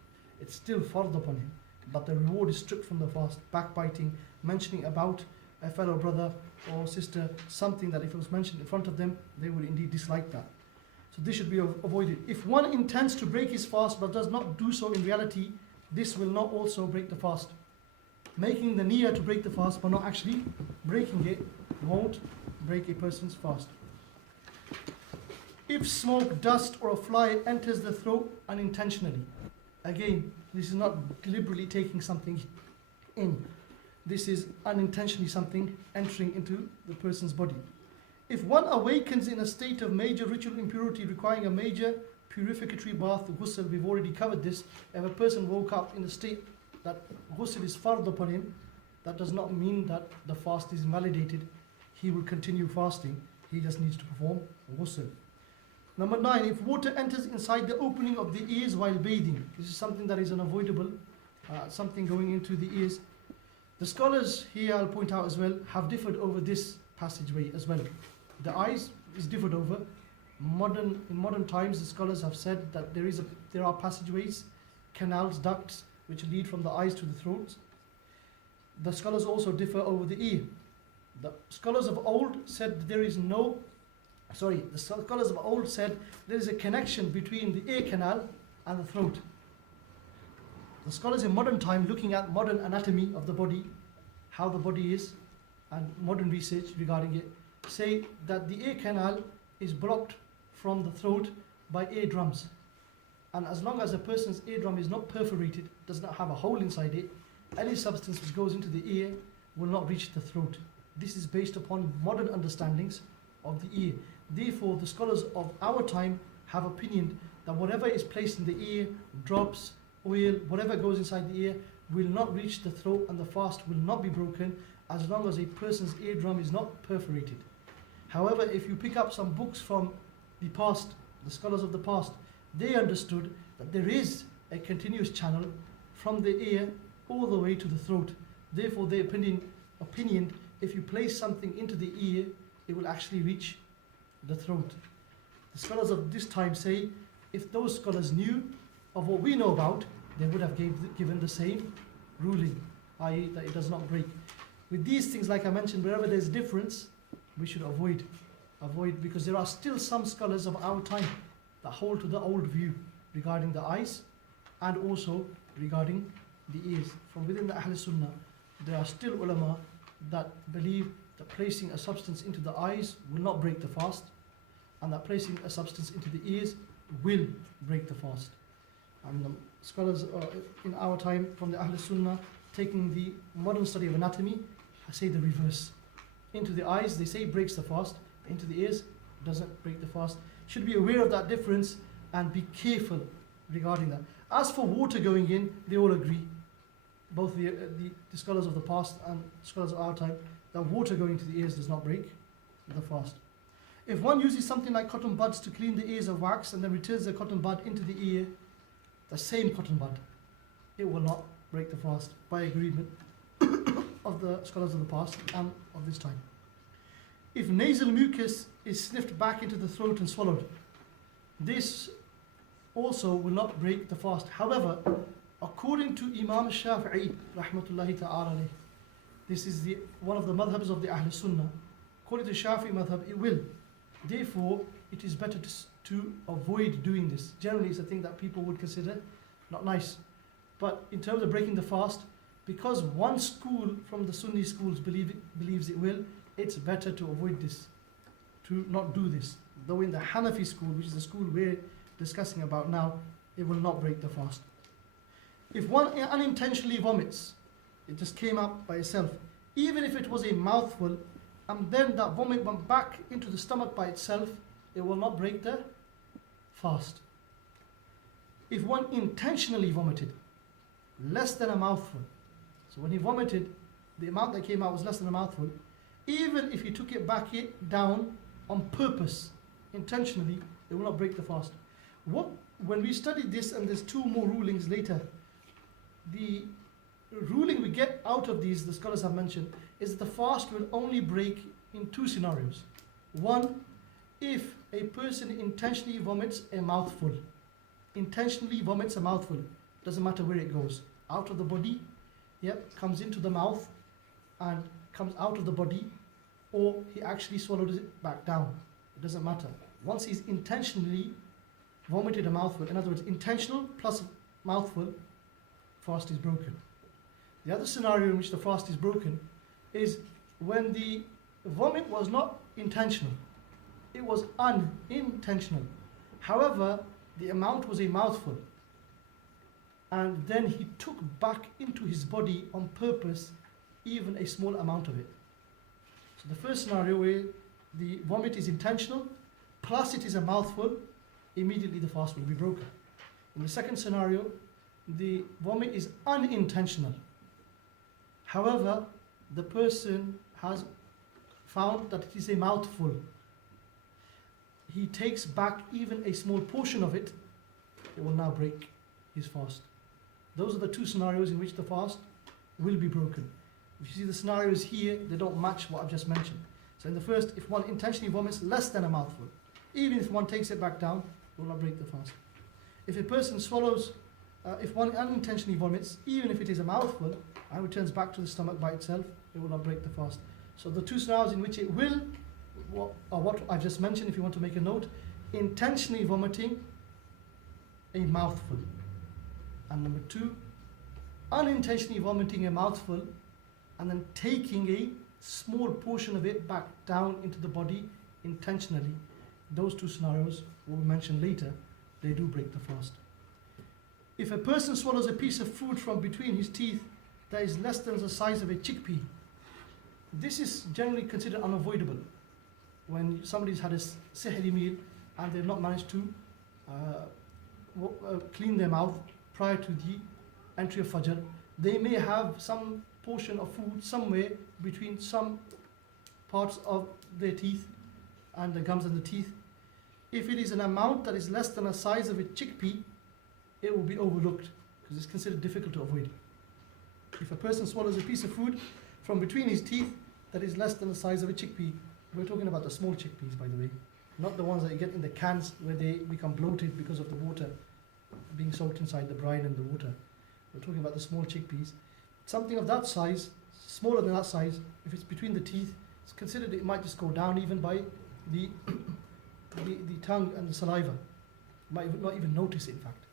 It's still fard upon him, but the reward is stripped from the fast. Backbiting, mentioning about a fellow brother or sister something that if it was mentioned in front of them, they would indeed dislike that. So this should be avoided. If one intends to break his fast but does not do so in reality, this will not also break the fast. Making the niyyah to break the fast but not actually breaking it won't break a person's fast. If smoke, dust or a fly enters the throat unintentionally, again, this is not deliberately taking something in. This is unintentionally something entering into the person's body. If one awakens in a state of major ritual impurity requiring a major purificatory bath, ghusl, we've already covered this. If a person woke up in a state that ghusl is fard upon him, that does not mean that the fast is invalidated. He will continue fasting. He just needs to perform ghusl. Number 9, if water enters inside the opening of the ears while bathing, this is something that is unavoidable, something going into the ears. The scholars here, I'll point out as well, have differed over this passageway as well. The eyes is differed over. In modern times, the scholars have said that there are passageways, canals, ducts, which lead from the eyes to the throat. The scholars also differ over the ear. The scholars of old said the scholars of old said there is a connection between the ear canal and the throat. The scholars in modern time, looking at modern anatomy of the body, how the body is, and modern research regarding it, say that the ear canal is blocked from the throat by eardrums. And as long as a person's eardrum is not perforated, does not have a hole inside it, any substance which goes into the ear will not reach the throat. This is based upon modern understandings of the ear. Therefore, the scholars of our time have opinioned that whatever is placed in the ear, drops, oil, whatever goes inside the ear, will not reach the throat, and the fast will not be broken as long as a person's eardrum is not perforated. However, if you pick up some books from the past, the scholars of the past, they understood that there is a continuous channel from the ear all the way to the throat. Therefore, they opinioned if you place something into the ear, it will actually reach the throat. The scholars of this time say, if those scholars knew of what we know about, they would have given the same ruling, i.e. that it does not break. With these things, like I mentioned, wherever there's difference, we should avoid, because there are still some scholars of our time that hold to the old view regarding the eyes and also regarding the ears. From within the Ahl Sunnah, there are still ulama that believe that placing a substance into the eyes will not break the fast, and that placing a substance into the ears will break the fast. And the scholars in our time from the Ahl Sunnah, taking the modern study of anatomy, say the reverse. Into the eyes, they say breaks the fast. Into the ears, doesn't break the fast. Should be aware of that difference and be careful regarding that. As for water going in, they all agree, both the scholars of the past and scholars of our time, that water going to the ears does not break the fast. If one uses something like cotton buds to clean the ears of wax and then returns the cotton bud into the ear, the same cotton bud, it will not break the fast by agreement of the scholars of the past and of this time. If nasal mucus is sniffed back into the throat and swallowed, this also will not break the fast. However, according to Imam Shafi, rahmatullahi ta'ala, this is one of the madhabs of the Ahl Sunnah. According to Shafi madhab, it will. Therefore, it is better to avoid doing this. Generally, it's a thing that people would consider not nice. But in terms of breaking the fast, because one school from the Sunni schools believes it will, it's better to avoid this, to not do this. Though in the Hanafi school, which is the school we're discussing about now, it will not break the fast. If one unintentionally vomits, it just came out by itself, even if it was a mouthful, and then that vomit went back into the stomach by itself, it will not break the fast. If one intentionally vomited, less than a mouthful, so when he vomited, the amount that came out was less than a mouthful, even if he took it back down on purpose, intentionally, it will not break the fast. When we studied this, and there's two more rulings later, the ruling we get out of these, the scholars have mentioned, is that the fast will only break in two scenarios. One, if a person intentionally vomits a mouthful. Intentionally vomits a mouthful. Doesn't matter where it goes. Out of the body, comes into the mouth and comes out of the body, or he actually swallowed it back down. It doesn't matter. Once he's intentionally vomited a mouthful, in other words, intentional plus mouthful, fast is broken. The other scenario in which the fast is broken is when the vomit was not intentional. It was unintentional. However, the amount was a mouthful. And then he took back into his body on purpose even a small amount of it. So the first scenario where the vomit is intentional, plus it is a mouthful, immediately the fast will be broken. In the second scenario, the vomit is unintentional. However, the person has found that it is a mouthful. He takes back even a small portion of it, it will now break his fast. Those are the two scenarios in which the fast will be broken. If you see the scenarios here, they don't match what I've just mentioned. So in the first, if one intentionally vomits less than a mouthful, even if one takes it back down, it will not break the fast. If a person swallows, if one unintentionally vomits, even if it is a mouthful, and returns back to the stomach by itself, it will not break the fast. So the two scenarios in which it will, are what I've just mentioned, if you want to make a note. Intentionally vomiting a mouthful. And number two, unintentionally vomiting a mouthful and then taking a small portion of it back down into the body intentionally. Those two scenarios, we'll mention later, they do break the fast. If a person swallows a piece of food from between his teeth that is less than the size of a chickpea, this is generally considered unavoidable. When somebody's had a sehri meal and they've not managed to clean their mouth prior to the entry of Fajr, they may have some portion of food somewhere between some parts of their teeth and the gums and the teeth. If it is an amount that is less than the size of a chickpea, it will be overlooked because it's considered difficult to avoid. If a person swallows a piece of food from between his teeth that is less than the size of a chickpea, we're talking about the small chickpeas, by the way, not the ones that you get in the cans where they become bloated because of the water being soaked inside the brine and the water. We're talking about the small chickpeas. Something of that size, smaller than that size, if it's between the teeth, it's considered it might just go down even by the tongue and the saliva. You might not even notice it, in fact.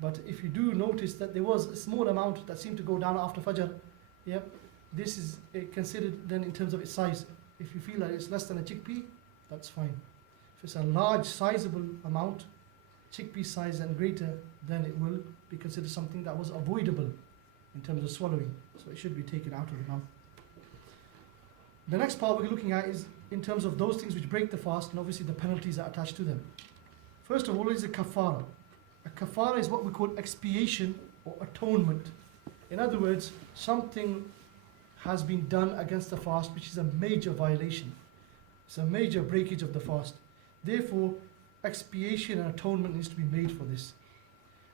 But if you do notice that there was a small amount that seemed to go down after Fajr, this is considered then in terms of its size. If you feel that it's less than a chickpea, that's fine. If it's a large, sizable amount, chickpea size and greater, then it will be considered something that was avoidable in terms of swallowing. So it should be taken out of the mouth. The next part we're looking at is in terms of those things which break the fast and obviously the penalties that are attached to them. First of all is a kafara. A kafara is what we call expiation or atonement. In other words, something has been done against the fast which is a major violation. It's a major breakage of the fast. Therefore, expiation and atonement needs to be made for this.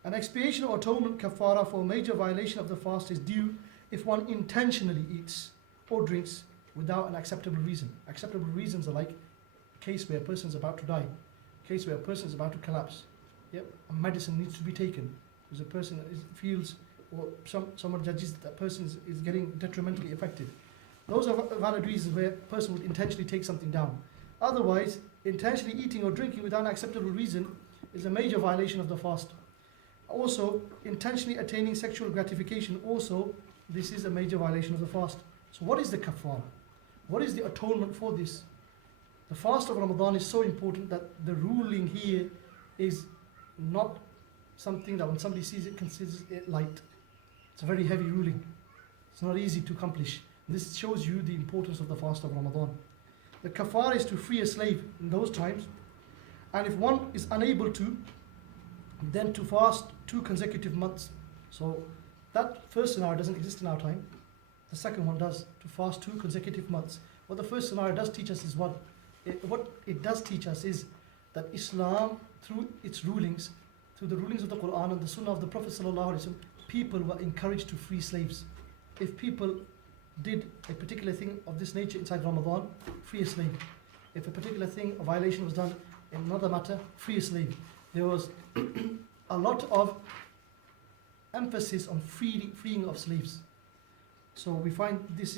An expiation or atonement kafara for a major violation of the fast is due if one intentionally eats or drinks without an acceptable reason. Acceptable reasons are like a case where a person is about to die, a case where a person is about to collapse. A medicine needs to be taken because a person feels or someone judges that person is getting detrimentally affected. Those are valid reasons where a person would intentionally take something down. Otherwise, intentionally eating or drinking without an acceptable reason is a major violation of the fast. Also, intentionally attaining sexual gratification, also, this is a major violation of the fast. So what is the kafara? What is the atonement for this? The fast of Ramadan is so important that the ruling here is not something that when somebody sees it, considers it light. It's a very heavy ruling. It's not easy to accomplish. This shows you the importance of the fast of Ramadan. The kafara is to free a slave in those times, and if one is unable to, then to fast 2 consecutive months. So that first scenario doesn't exist in our time. The second one does, to fast 2 consecutive months. What the first scenario does teach us is what it does teach us is that Islam, through its rulings, through the rulings of the Quran and the Sunnah of the Prophet ﷺ, people were encouraged to free slaves. If people did a particular thing of this nature inside Ramadan, free a slave. If a particular thing, a violation was done in another matter, free a slave. There was a lot of emphasis on freeing of slaves. So we find this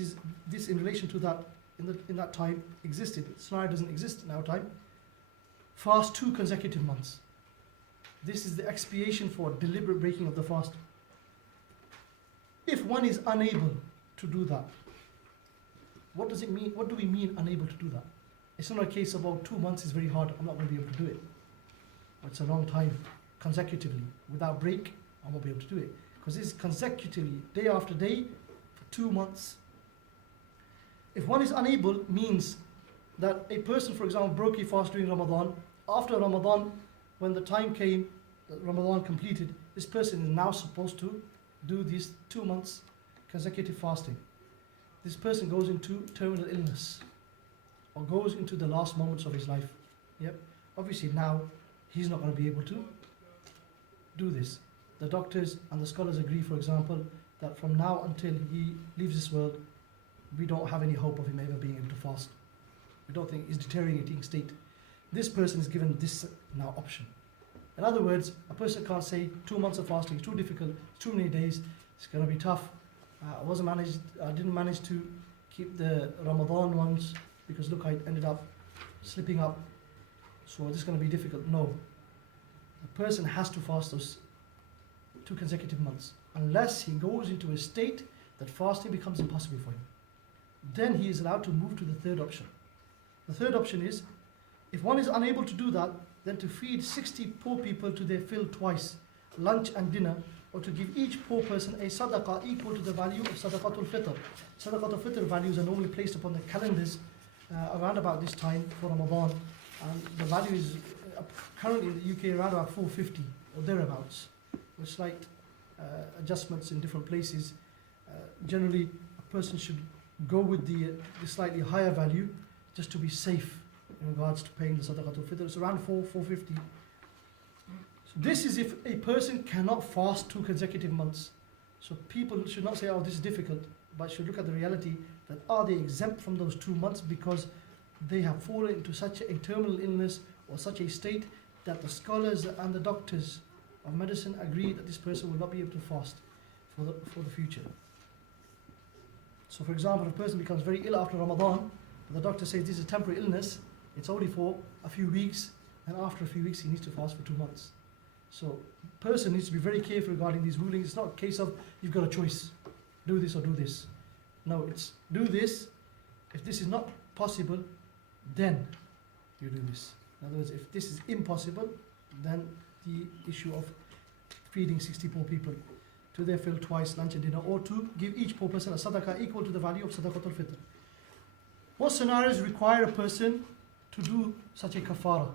in relation to that, in that time existed. Scenario doesn't exist in our time. Fast 2 consecutive months. This is the expiation for deliberate breaking of the fast. If one is unable to do that, what does it mean? What do we mean unable to do that? It's not a case of, 2 months is very hard, I'm not going to be able to do it. It's a long time, consecutively, without break, I won't be able to do it. Because this is consecutively, day after day, for 2 months. If one is unable, means that a person, for example, broke a fast during Ramadan. After Ramadan, when the time came, Ramadan completed, this person is now supposed to do these 2 months consecutive fasting. This person goes into terminal illness or goes into the last moments of his life. Yep. Obviously now he's not going to be able to do this. The doctors and the scholars agree, for example, that from now until he leaves this world, we don't have any hope of him ever being able to fast. We don't think he's deteriorating state. This person is given this now option. In other words, a person can't say 2 months of fasting is too difficult, it's too many days, it's going to be tough. I didn't manage to keep the Ramadan ones because look, I ended up slipping up. So this is going to be difficult. No. A person has to fast those 2 consecutive months unless he goes into a state that fasting becomes impossible for him. Then he is allowed to move to the third option. The third option is, if one is unable to do that, then to feed 60 poor people to their fill twice, lunch and dinner, or to give each poor person a sadaqah equal to the value of sadaqatul fitr. Sadaqatul fitr values are normally placed upon the calendars around about this time for Ramadan, and the value is currently in the UK around about 450 or thereabouts, with slight adjustments in different places. Generally, a person should go with the slightly higher value just to be safe in regards to paying the sadaqatul fitr. It's around 450. So this is if a person cannot fast 2 consecutive months. So people should not say, oh, this is difficult, but should look at the reality that are they exempt from those 2 months because they have fallen into such a terminal illness or such a state that the scholars and the doctors of medicine agree that this person will not be able to fast for the future. So for example, if a person becomes very ill after Ramadan, but the doctor says this is a temporary illness, it's only for a few weeks, and after a few weeks he needs to fast for 2 months. So person needs to be very careful regarding these rulings. It's not a case of you've got a choice, do this or do this. No, it's do this. If this is not possible, then you do this. In other words, if this is impossible, then the issue of feeding 60 poor people to their fill twice, lunch and dinner, or to give each poor person a sadaqah equal to the value of sadaqatul fitr. What scenarios require a person to do such a kafara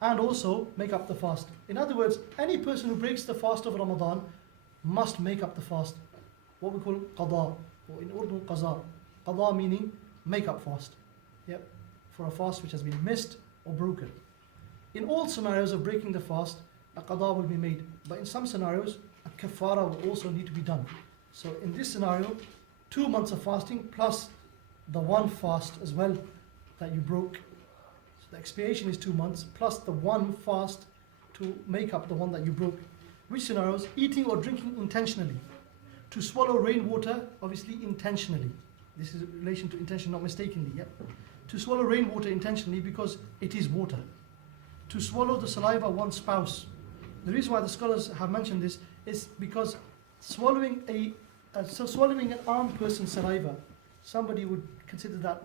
and also make up the fast? In other words, any person who breaks the fast of Ramadan must make up the fast, what we call qada, or in Urdu qaza. Qada meaning make up fast, yep, for a fast which has been missed or broken. In all scenarios of breaking the fast, a qada will be made, but in some scenarios a kafara will also need to be done. So in this scenario, 2 months of fasting plus the one fast as well that you broke. So the expiation is 2 months plus the one fast to make up the one that you broke. Which scenarios? Eating or drinking intentionally. To swallow rainwater, obviously intentionally. This is in relation to intention, not mistakenly. Yeah? To swallow rainwater intentionally because it is water. To swallow the saliva of one's spouse. The reason why the scholars have mentioned this is because swallowing an armed person's saliva, somebody would consider that,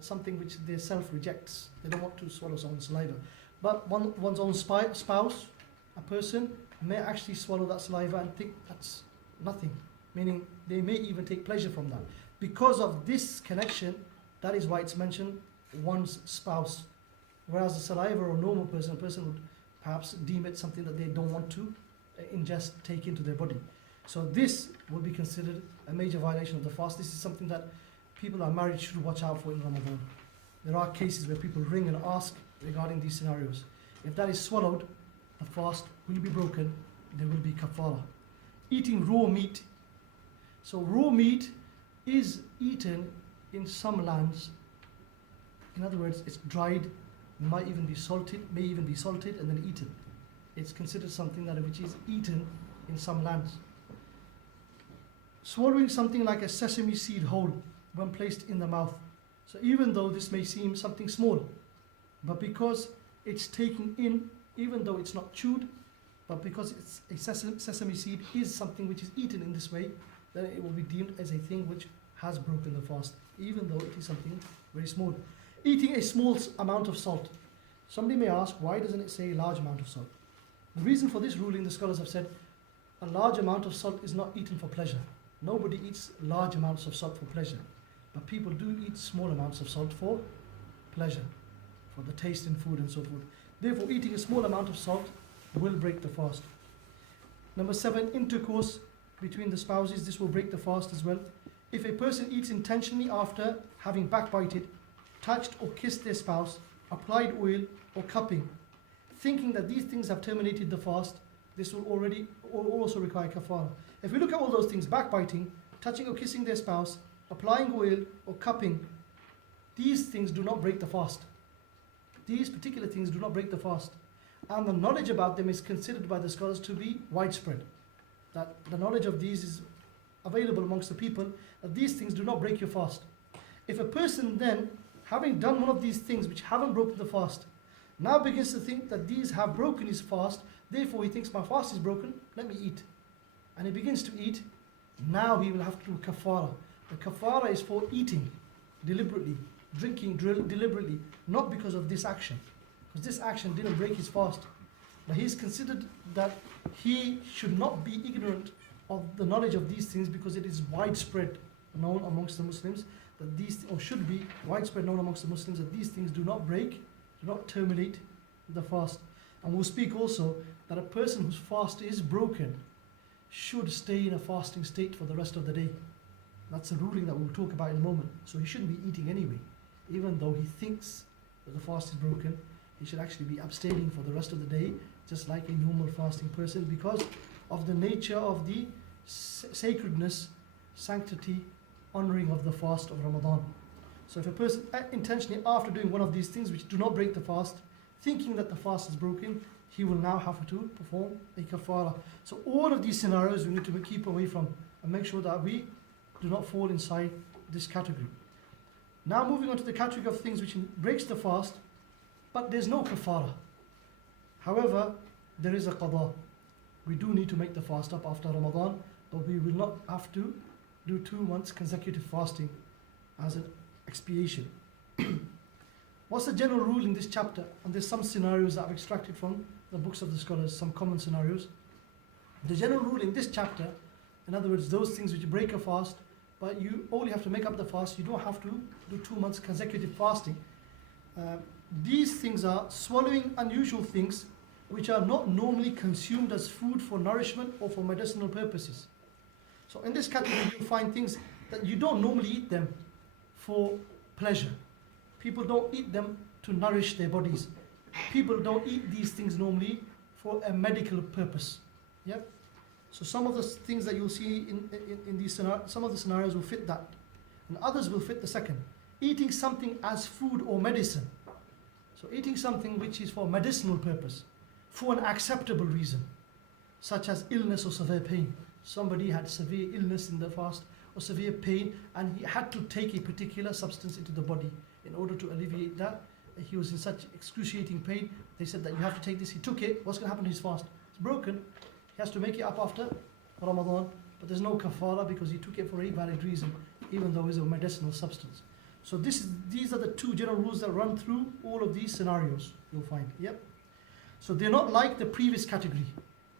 something which their self rejects. They don't want to swallow someone's saliva. But one's own spouse, a person, may actually swallow that saliva and think that's nothing. Meaning they may even take pleasure from that. Because of this connection, that is why it's mentioned one's spouse. Whereas a saliva or a normal person, a person would perhaps deem it something that they don't want to ingest, take into their body. So this will be considered a major violation of the fast. This is something that people who are married should watch out for in Ramadan. There are cases where people ring and ask regarding these scenarios. If that is swallowed, the fast will be broken, there will be kafara. Eating raw meat. So raw meat is eaten in some lands. In other words, it's dried may even be salted and then eaten. It's considered something that which is eaten in some lands. Swallowing something like a sesame seed whole when placed in the mouth. So even though this may seem something small, but because it's taken in, even though it's not chewed, but because it's a sesame seed is something which is eaten in this way, then it will be deemed as a thing which has broken the fast, even though it is something very small. Eating a small amount of salt. Somebody may ask, why doesn't it say a large amount of salt? The reason for this ruling, the scholars have said, a large amount of salt is not eaten for pleasure. Nobody eats large amounts of salt for pleasure, but people do eat small amounts of salt for pleasure, for the taste in food and so forth. Therefore, eating a small amount of salt will break the fast. Number 7, intercourse between the spouses. This will break the fast as well. If a person eats intentionally after having backbited, touched or kissed their spouse, applied oil or cupping, thinking that these things have terminated the fast, this will also require kafara. If we look at all those things, backbiting, touching or kissing their spouse, applying oil or cupping, these things do not break the fast. These particular things do not break the fast. And the knowledge about them is considered by the scholars to be widespread. That the knowledge of these is available amongst the people, that these things do not break your fast. If a person then, having done one of these things which haven't broken the fast, now begins to think that these have broken his fast, therefore he thinks my fast is broken, let me eat. And he begins to eat, now he will have to do kafara. The kafara is for eating deliberately, drinking deliberately, not because of this action. Because this action didn't break his fast. But he is considered that he should not be ignorant of the knowledge of these things, because it is widespread known amongst the Muslims that these, or should be widespread known amongst the Muslims, that these things do not break, do not terminate the fast. And we'll speak also that a person whose fast is broken should stay in a fasting state for the rest of the day. That's a ruling that we'll talk about in a moment. So he shouldn't be eating anyway. Even though he thinks that the fast is broken, he should actually be abstaining for the rest of the day, just like a normal fasting person, because of the nature of the sacredness, sanctity, honoring of the fast of Ramadan. So if a person intentionally, after doing one of these things which do not break the fast, thinking that the fast is broken, he will now have to perform a kafara. So all of these scenarios we need to keep away from and make sure that we do not fall inside this category. Now moving on to the category of things which breaks the fast, but there's no kafara. However, there is a qada. We do need to make the fast up after Ramadan, but we will not have to do 2 months consecutive fasting as an expiation. What's the general rule in this chapter? And there's some scenarios that I've extracted from the books of the scholars, some common scenarios. The general rule in this chapter, in other words, those things which break a fast, but you only have to make up the fast, you don't have to do 2 months consecutive fasting. These things are swallowing unusual things which are not normally consumed as food for nourishment or for medicinal purposes. So in this category you'll find things that you don't normally eat them for pleasure. People don't eat them to nourish their bodies. People don't eat these things normally for a medical purpose. Yep. So some of the things that you'll see in these scenarios, some of the scenarios will fit that, and others will fit the second. Eating something as food or medicine. So eating something which is for medicinal purpose, for an acceptable reason, such as illness or severe pain. Somebody had severe illness in the fast or severe pain, and he had to take a particular substance into the body in order to alleviate that. He was in such excruciating pain. They said that you have to take this. He took it. What's going to happen to his fast? It's broken. He has to make it up after Ramadan, but there's no kafara because he took it for a valid reason, even though it's a medicinal substance. So these are the 2 general rules that run through all of these scenarios, you'll find. Yep. So they're not like the previous category,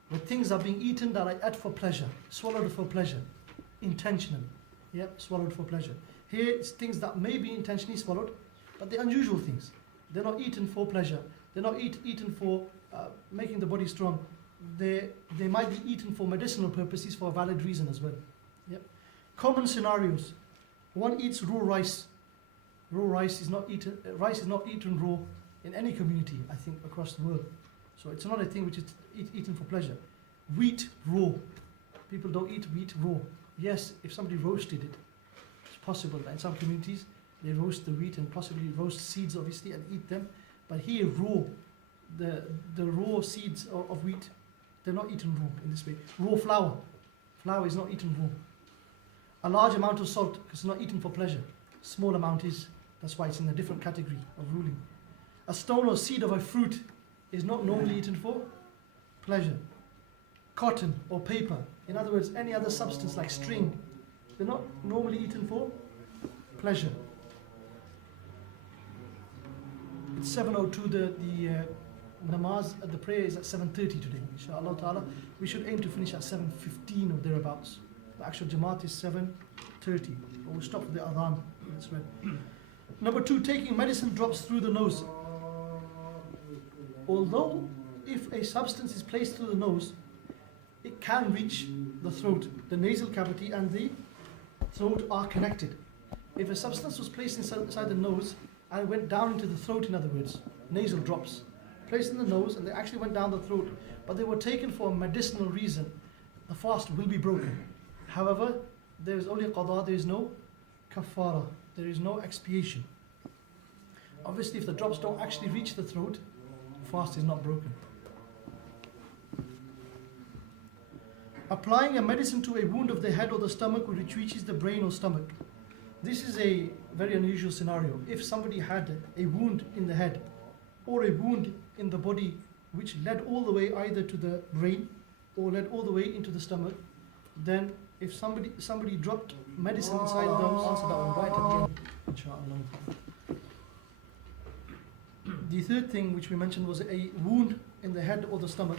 where things are being eaten that are ate for pleasure, swallowed for pleasure, intentionally. Yep, swallowed for pleasure. Here it's things that may be intentionally swallowed, but they're unusual things. They're not eaten for pleasure. They're not eaten for making the body strong. They might be eaten for medicinal purposes for a valid reason as well. Yep. Common scenarios. One eats raw rice. Raw rice is not eaten. Rice is not eaten raw in any community, I think, across the world. So it's not a thing which is eaten for pleasure. Wheat raw. People don't eat wheat raw. Yes, if somebody roasted it, it's possible that in some communities they roast the wheat and possibly roast seeds, obviously, and eat them. But here, raw, the raw seeds of wheat, they're not eaten raw in this way. Raw flour is not eaten raw. A large amount of salt, because it's not eaten for pleasure. Small amount is, that's why it's in a different category of ruling. A stone or seed of a fruit is not normally eaten for pleasure. Cotton or paper, in other words, any other substance like string, they're not normally eaten for pleasure. It's 7:02, the namaz, the prayer is at 7:30 today, inshallah ta'ala. We should aim to finish at 7:15 or thereabouts. The actual Jamaat is 7:30. We'll stop for the adhan. That's right. Number 2, taking medicine drops through the nose. Although if a substance is placed through the nose, it can reach the throat. The nasal cavity and the throat are connected. If a substance was placed inside the nose and went down into the throat, in other words, nasal drops, placed in the nose and they actually went down the throat, but they were taken for a medicinal reason, the fast will be broken. However, there is only qada, there is no kafara, there is no expiation. Obviously, if the drops don't actually reach the throat, fast is not broken. Applying a medicine to a wound of the head or the stomach which reaches the brain or stomach. This is a very unusual scenario. If somebody had a wound in the head or a wound in the body which led all the way either to the brain or led all the way into the stomach, then if somebody dropped medicine inside them, answer that one right at the end, inshallah. The third thing which we mentioned was a wound in the head or the stomach,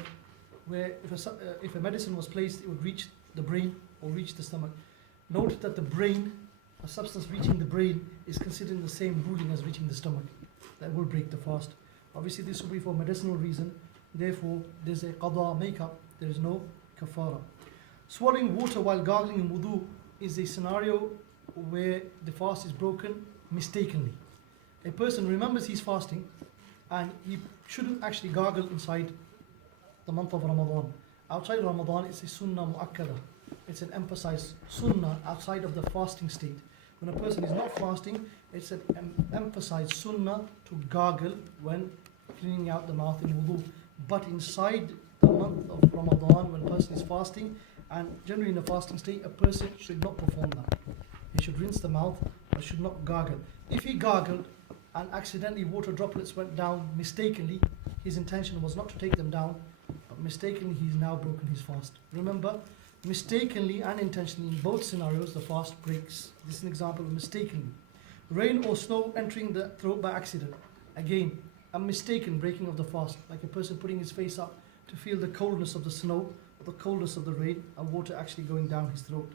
where if a medicine was placed, it would reach the brain or reach the stomach. Note that the brain, a substance reaching the brain, is considered the same ruling as reaching the stomach. That will break the fast. Obviously, this will be for medicinal reason. Therefore, there's a qada makeup. There is no kafara. Swallowing water while gargling in wudu is a scenario where the fast is broken mistakenly. A person remembers he's fasting and he shouldn't actually gargle inside the month of Ramadan. Outside Ramadan, it's a sunnah mu'akkada. It's an emphasized sunnah outside of the fasting state. When a person is not fasting, it's an emphasized sunnah to gargle when cleaning out the mouth in wudu. But inside the month of Ramadan, when a person is fasting, and generally in a fasting state, a person should not perform that. He should rinse the mouth, but should not gargle. If he gargled and accidentally water droplets went down mistakenly, his intention was not to take them down, but mistakenly he's now broken his fast. Remember, mistakenly and intentionally, in both scenarios, the fast breaks. This is an example of mistakenly. Rain or snow entering the throat by accident. Again, a mistaken breaking of the fast, like a person putting his face up to feel the coldness of the snow, or the coldness of the rain, and water actually going down his throat.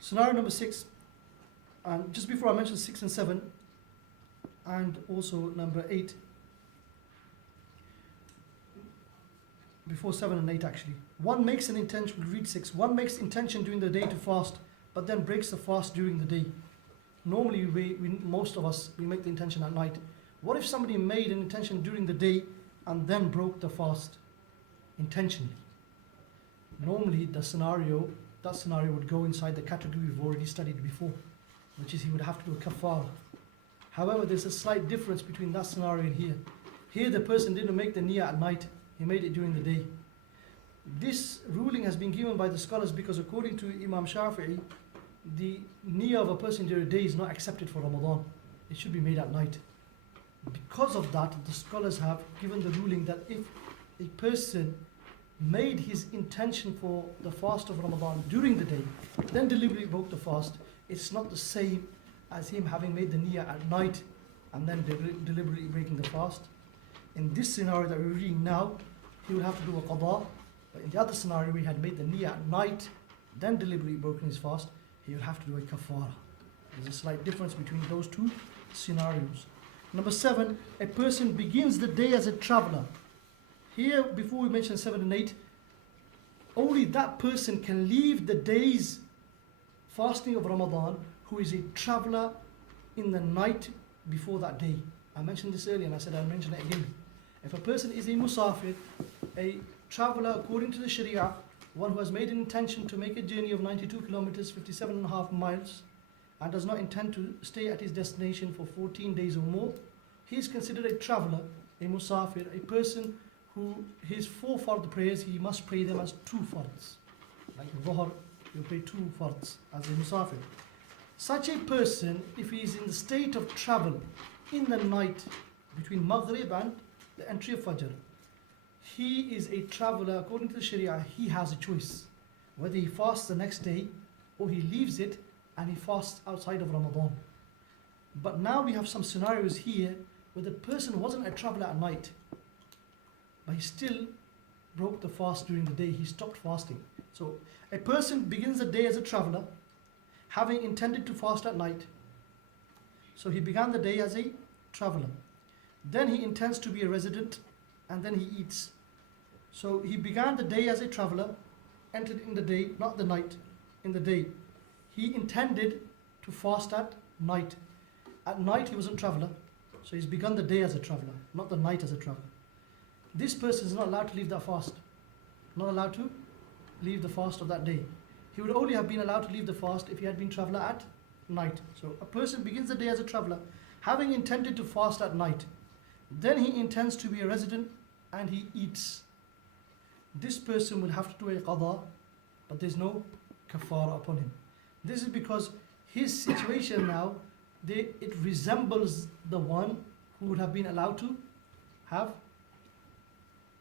Scenario number 6, and just before I mentioned 6 and 7, and also number 8, before 7 and 8 actually. One makes an intention, we'll read 6. One makes intention during the day to fast, but then breaks the fast during the day. Normally, most of us, we make the intention at night. What if somebody made an intention during the day and then broke the fast intentionally? Normally, that scenario would go inside the category we've already studied before, which is he would have to do a kafara. However, there's a slight difference between that scenario and here. Here, the person didn't make the niyyah at night, he made it during the day. This ruling has been given by the scholars because according to Imam Shafi'i, the niyyah of a person during the day is not accepted for Ramadan. It should be made at night. Because of that, the scholars have given the ruling that if a person made his intention for the fast of Ramadan during the day, then deliberately broke the fast, it's not the same as him having made the niyyah at night and then deliberately breaking the fast. In this scenario that we're reading now, he would have to do a qada. But in the other scenario, we had made the niyyah at night, then deliberately broken his fast, he would have to do a kafara. There's a slight difference between those two scenarios. Number 7, a person begins the day as a traveler. Here, before we mention 7 and 8, only that person can leave the day's fasting of Ramadan who is a traveler in the night before that day. I mentioned this earlier and I said I'll mention it again. If a person is a musafir, a traveler according to the Sharia, one who has made an intention to make a journey of 92 kilometers, 57.5 miles, and does not intend to stay at his destination for 14 days or more, he is considered a traveller, a musafir, a person who his 4 fard prayers, he must pray them as 2 fards. Like Dhuhr, you pray 2 fards as a musafir. Such a person, if he is in the state of travel in the night between Maghrib and the entry of Fajr, he is a traveller. According to the Sharia, he has a choice whether he fasts the next day or he leaves it and he fasts outside of Ramadan. But now we have some scenarios here where the person wasn't a traveller at night, but he still broke the fast during the day. He stopped fasting. So a person begins the day as a traveller, having intended to fast at night. So he began the day as a traveller. Then he intends to be a resident, and then he eats. So he began the day as a traveller, entered in the day, not the night, in the day. He intended to fast at night. At night he wasn't traveller, so he's begun the day as a traveller, not the night as a traveller. This person is not allowed to leave that fast. Not allowed to leave the fast of that day. He would only have been allowed to leave the fast if he had been traveller at night. So a person begins the day as a traveller, having intended to fast at night. Then he intends to be a resident and he eats. This person will have to do a qada, but there's no kafara upon him. This is because his situation now, it resembles the one who would have been allowed to have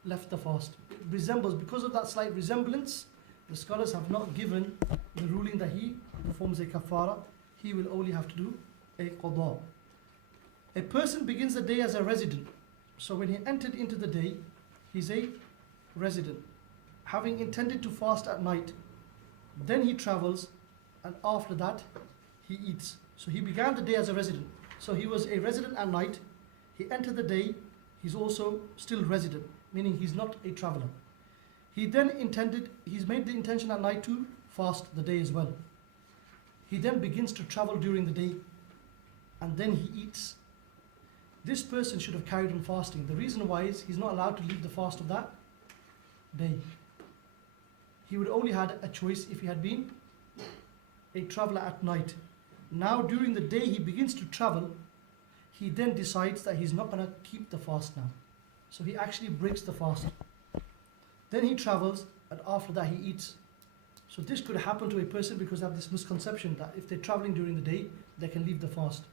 left the fast. It resembles, because of that slight resemblance, the scholars have not given the ruling that he performs a kafara. He will only have to do a qada. A person begins the day as a resident. So when he entered into the day, he's a resident, having intended to fast at night. Then he travels, and after that he eats. So he began the day as a resident. So he was a resident at night. He entered the day, he's also still resident, meaning he's not a traveller. He then he's made the intention at night to fast the day as well. He then begins to travel during the day, and then he eats. This person should have carried on fasting. The reason why is he's not allowed to leave the fast of that day. He would only had a choice if he had been a traveller at night. Now during the day he begins to travel. He then decides that he's not going to keep the fast now. So he actually breaks the fast. Then he travels, and after that he eats. So this could happen to a person because they have this misconception that if they're traveling during the day, they can leave the fast.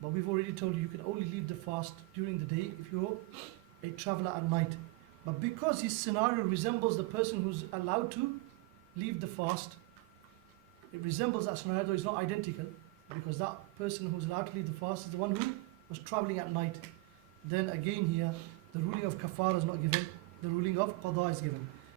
But we've already told you, you can only leave the fast during the day if you're a traveller at night. But because his scenario resembles the person who's allowed to leave the fast, it resembles that scenario, though it's not identical, because that person who's allowed to leave the fast is the one who was traveling at night. Then again here, the ruling of kafara is not given, the ruling of qada is given.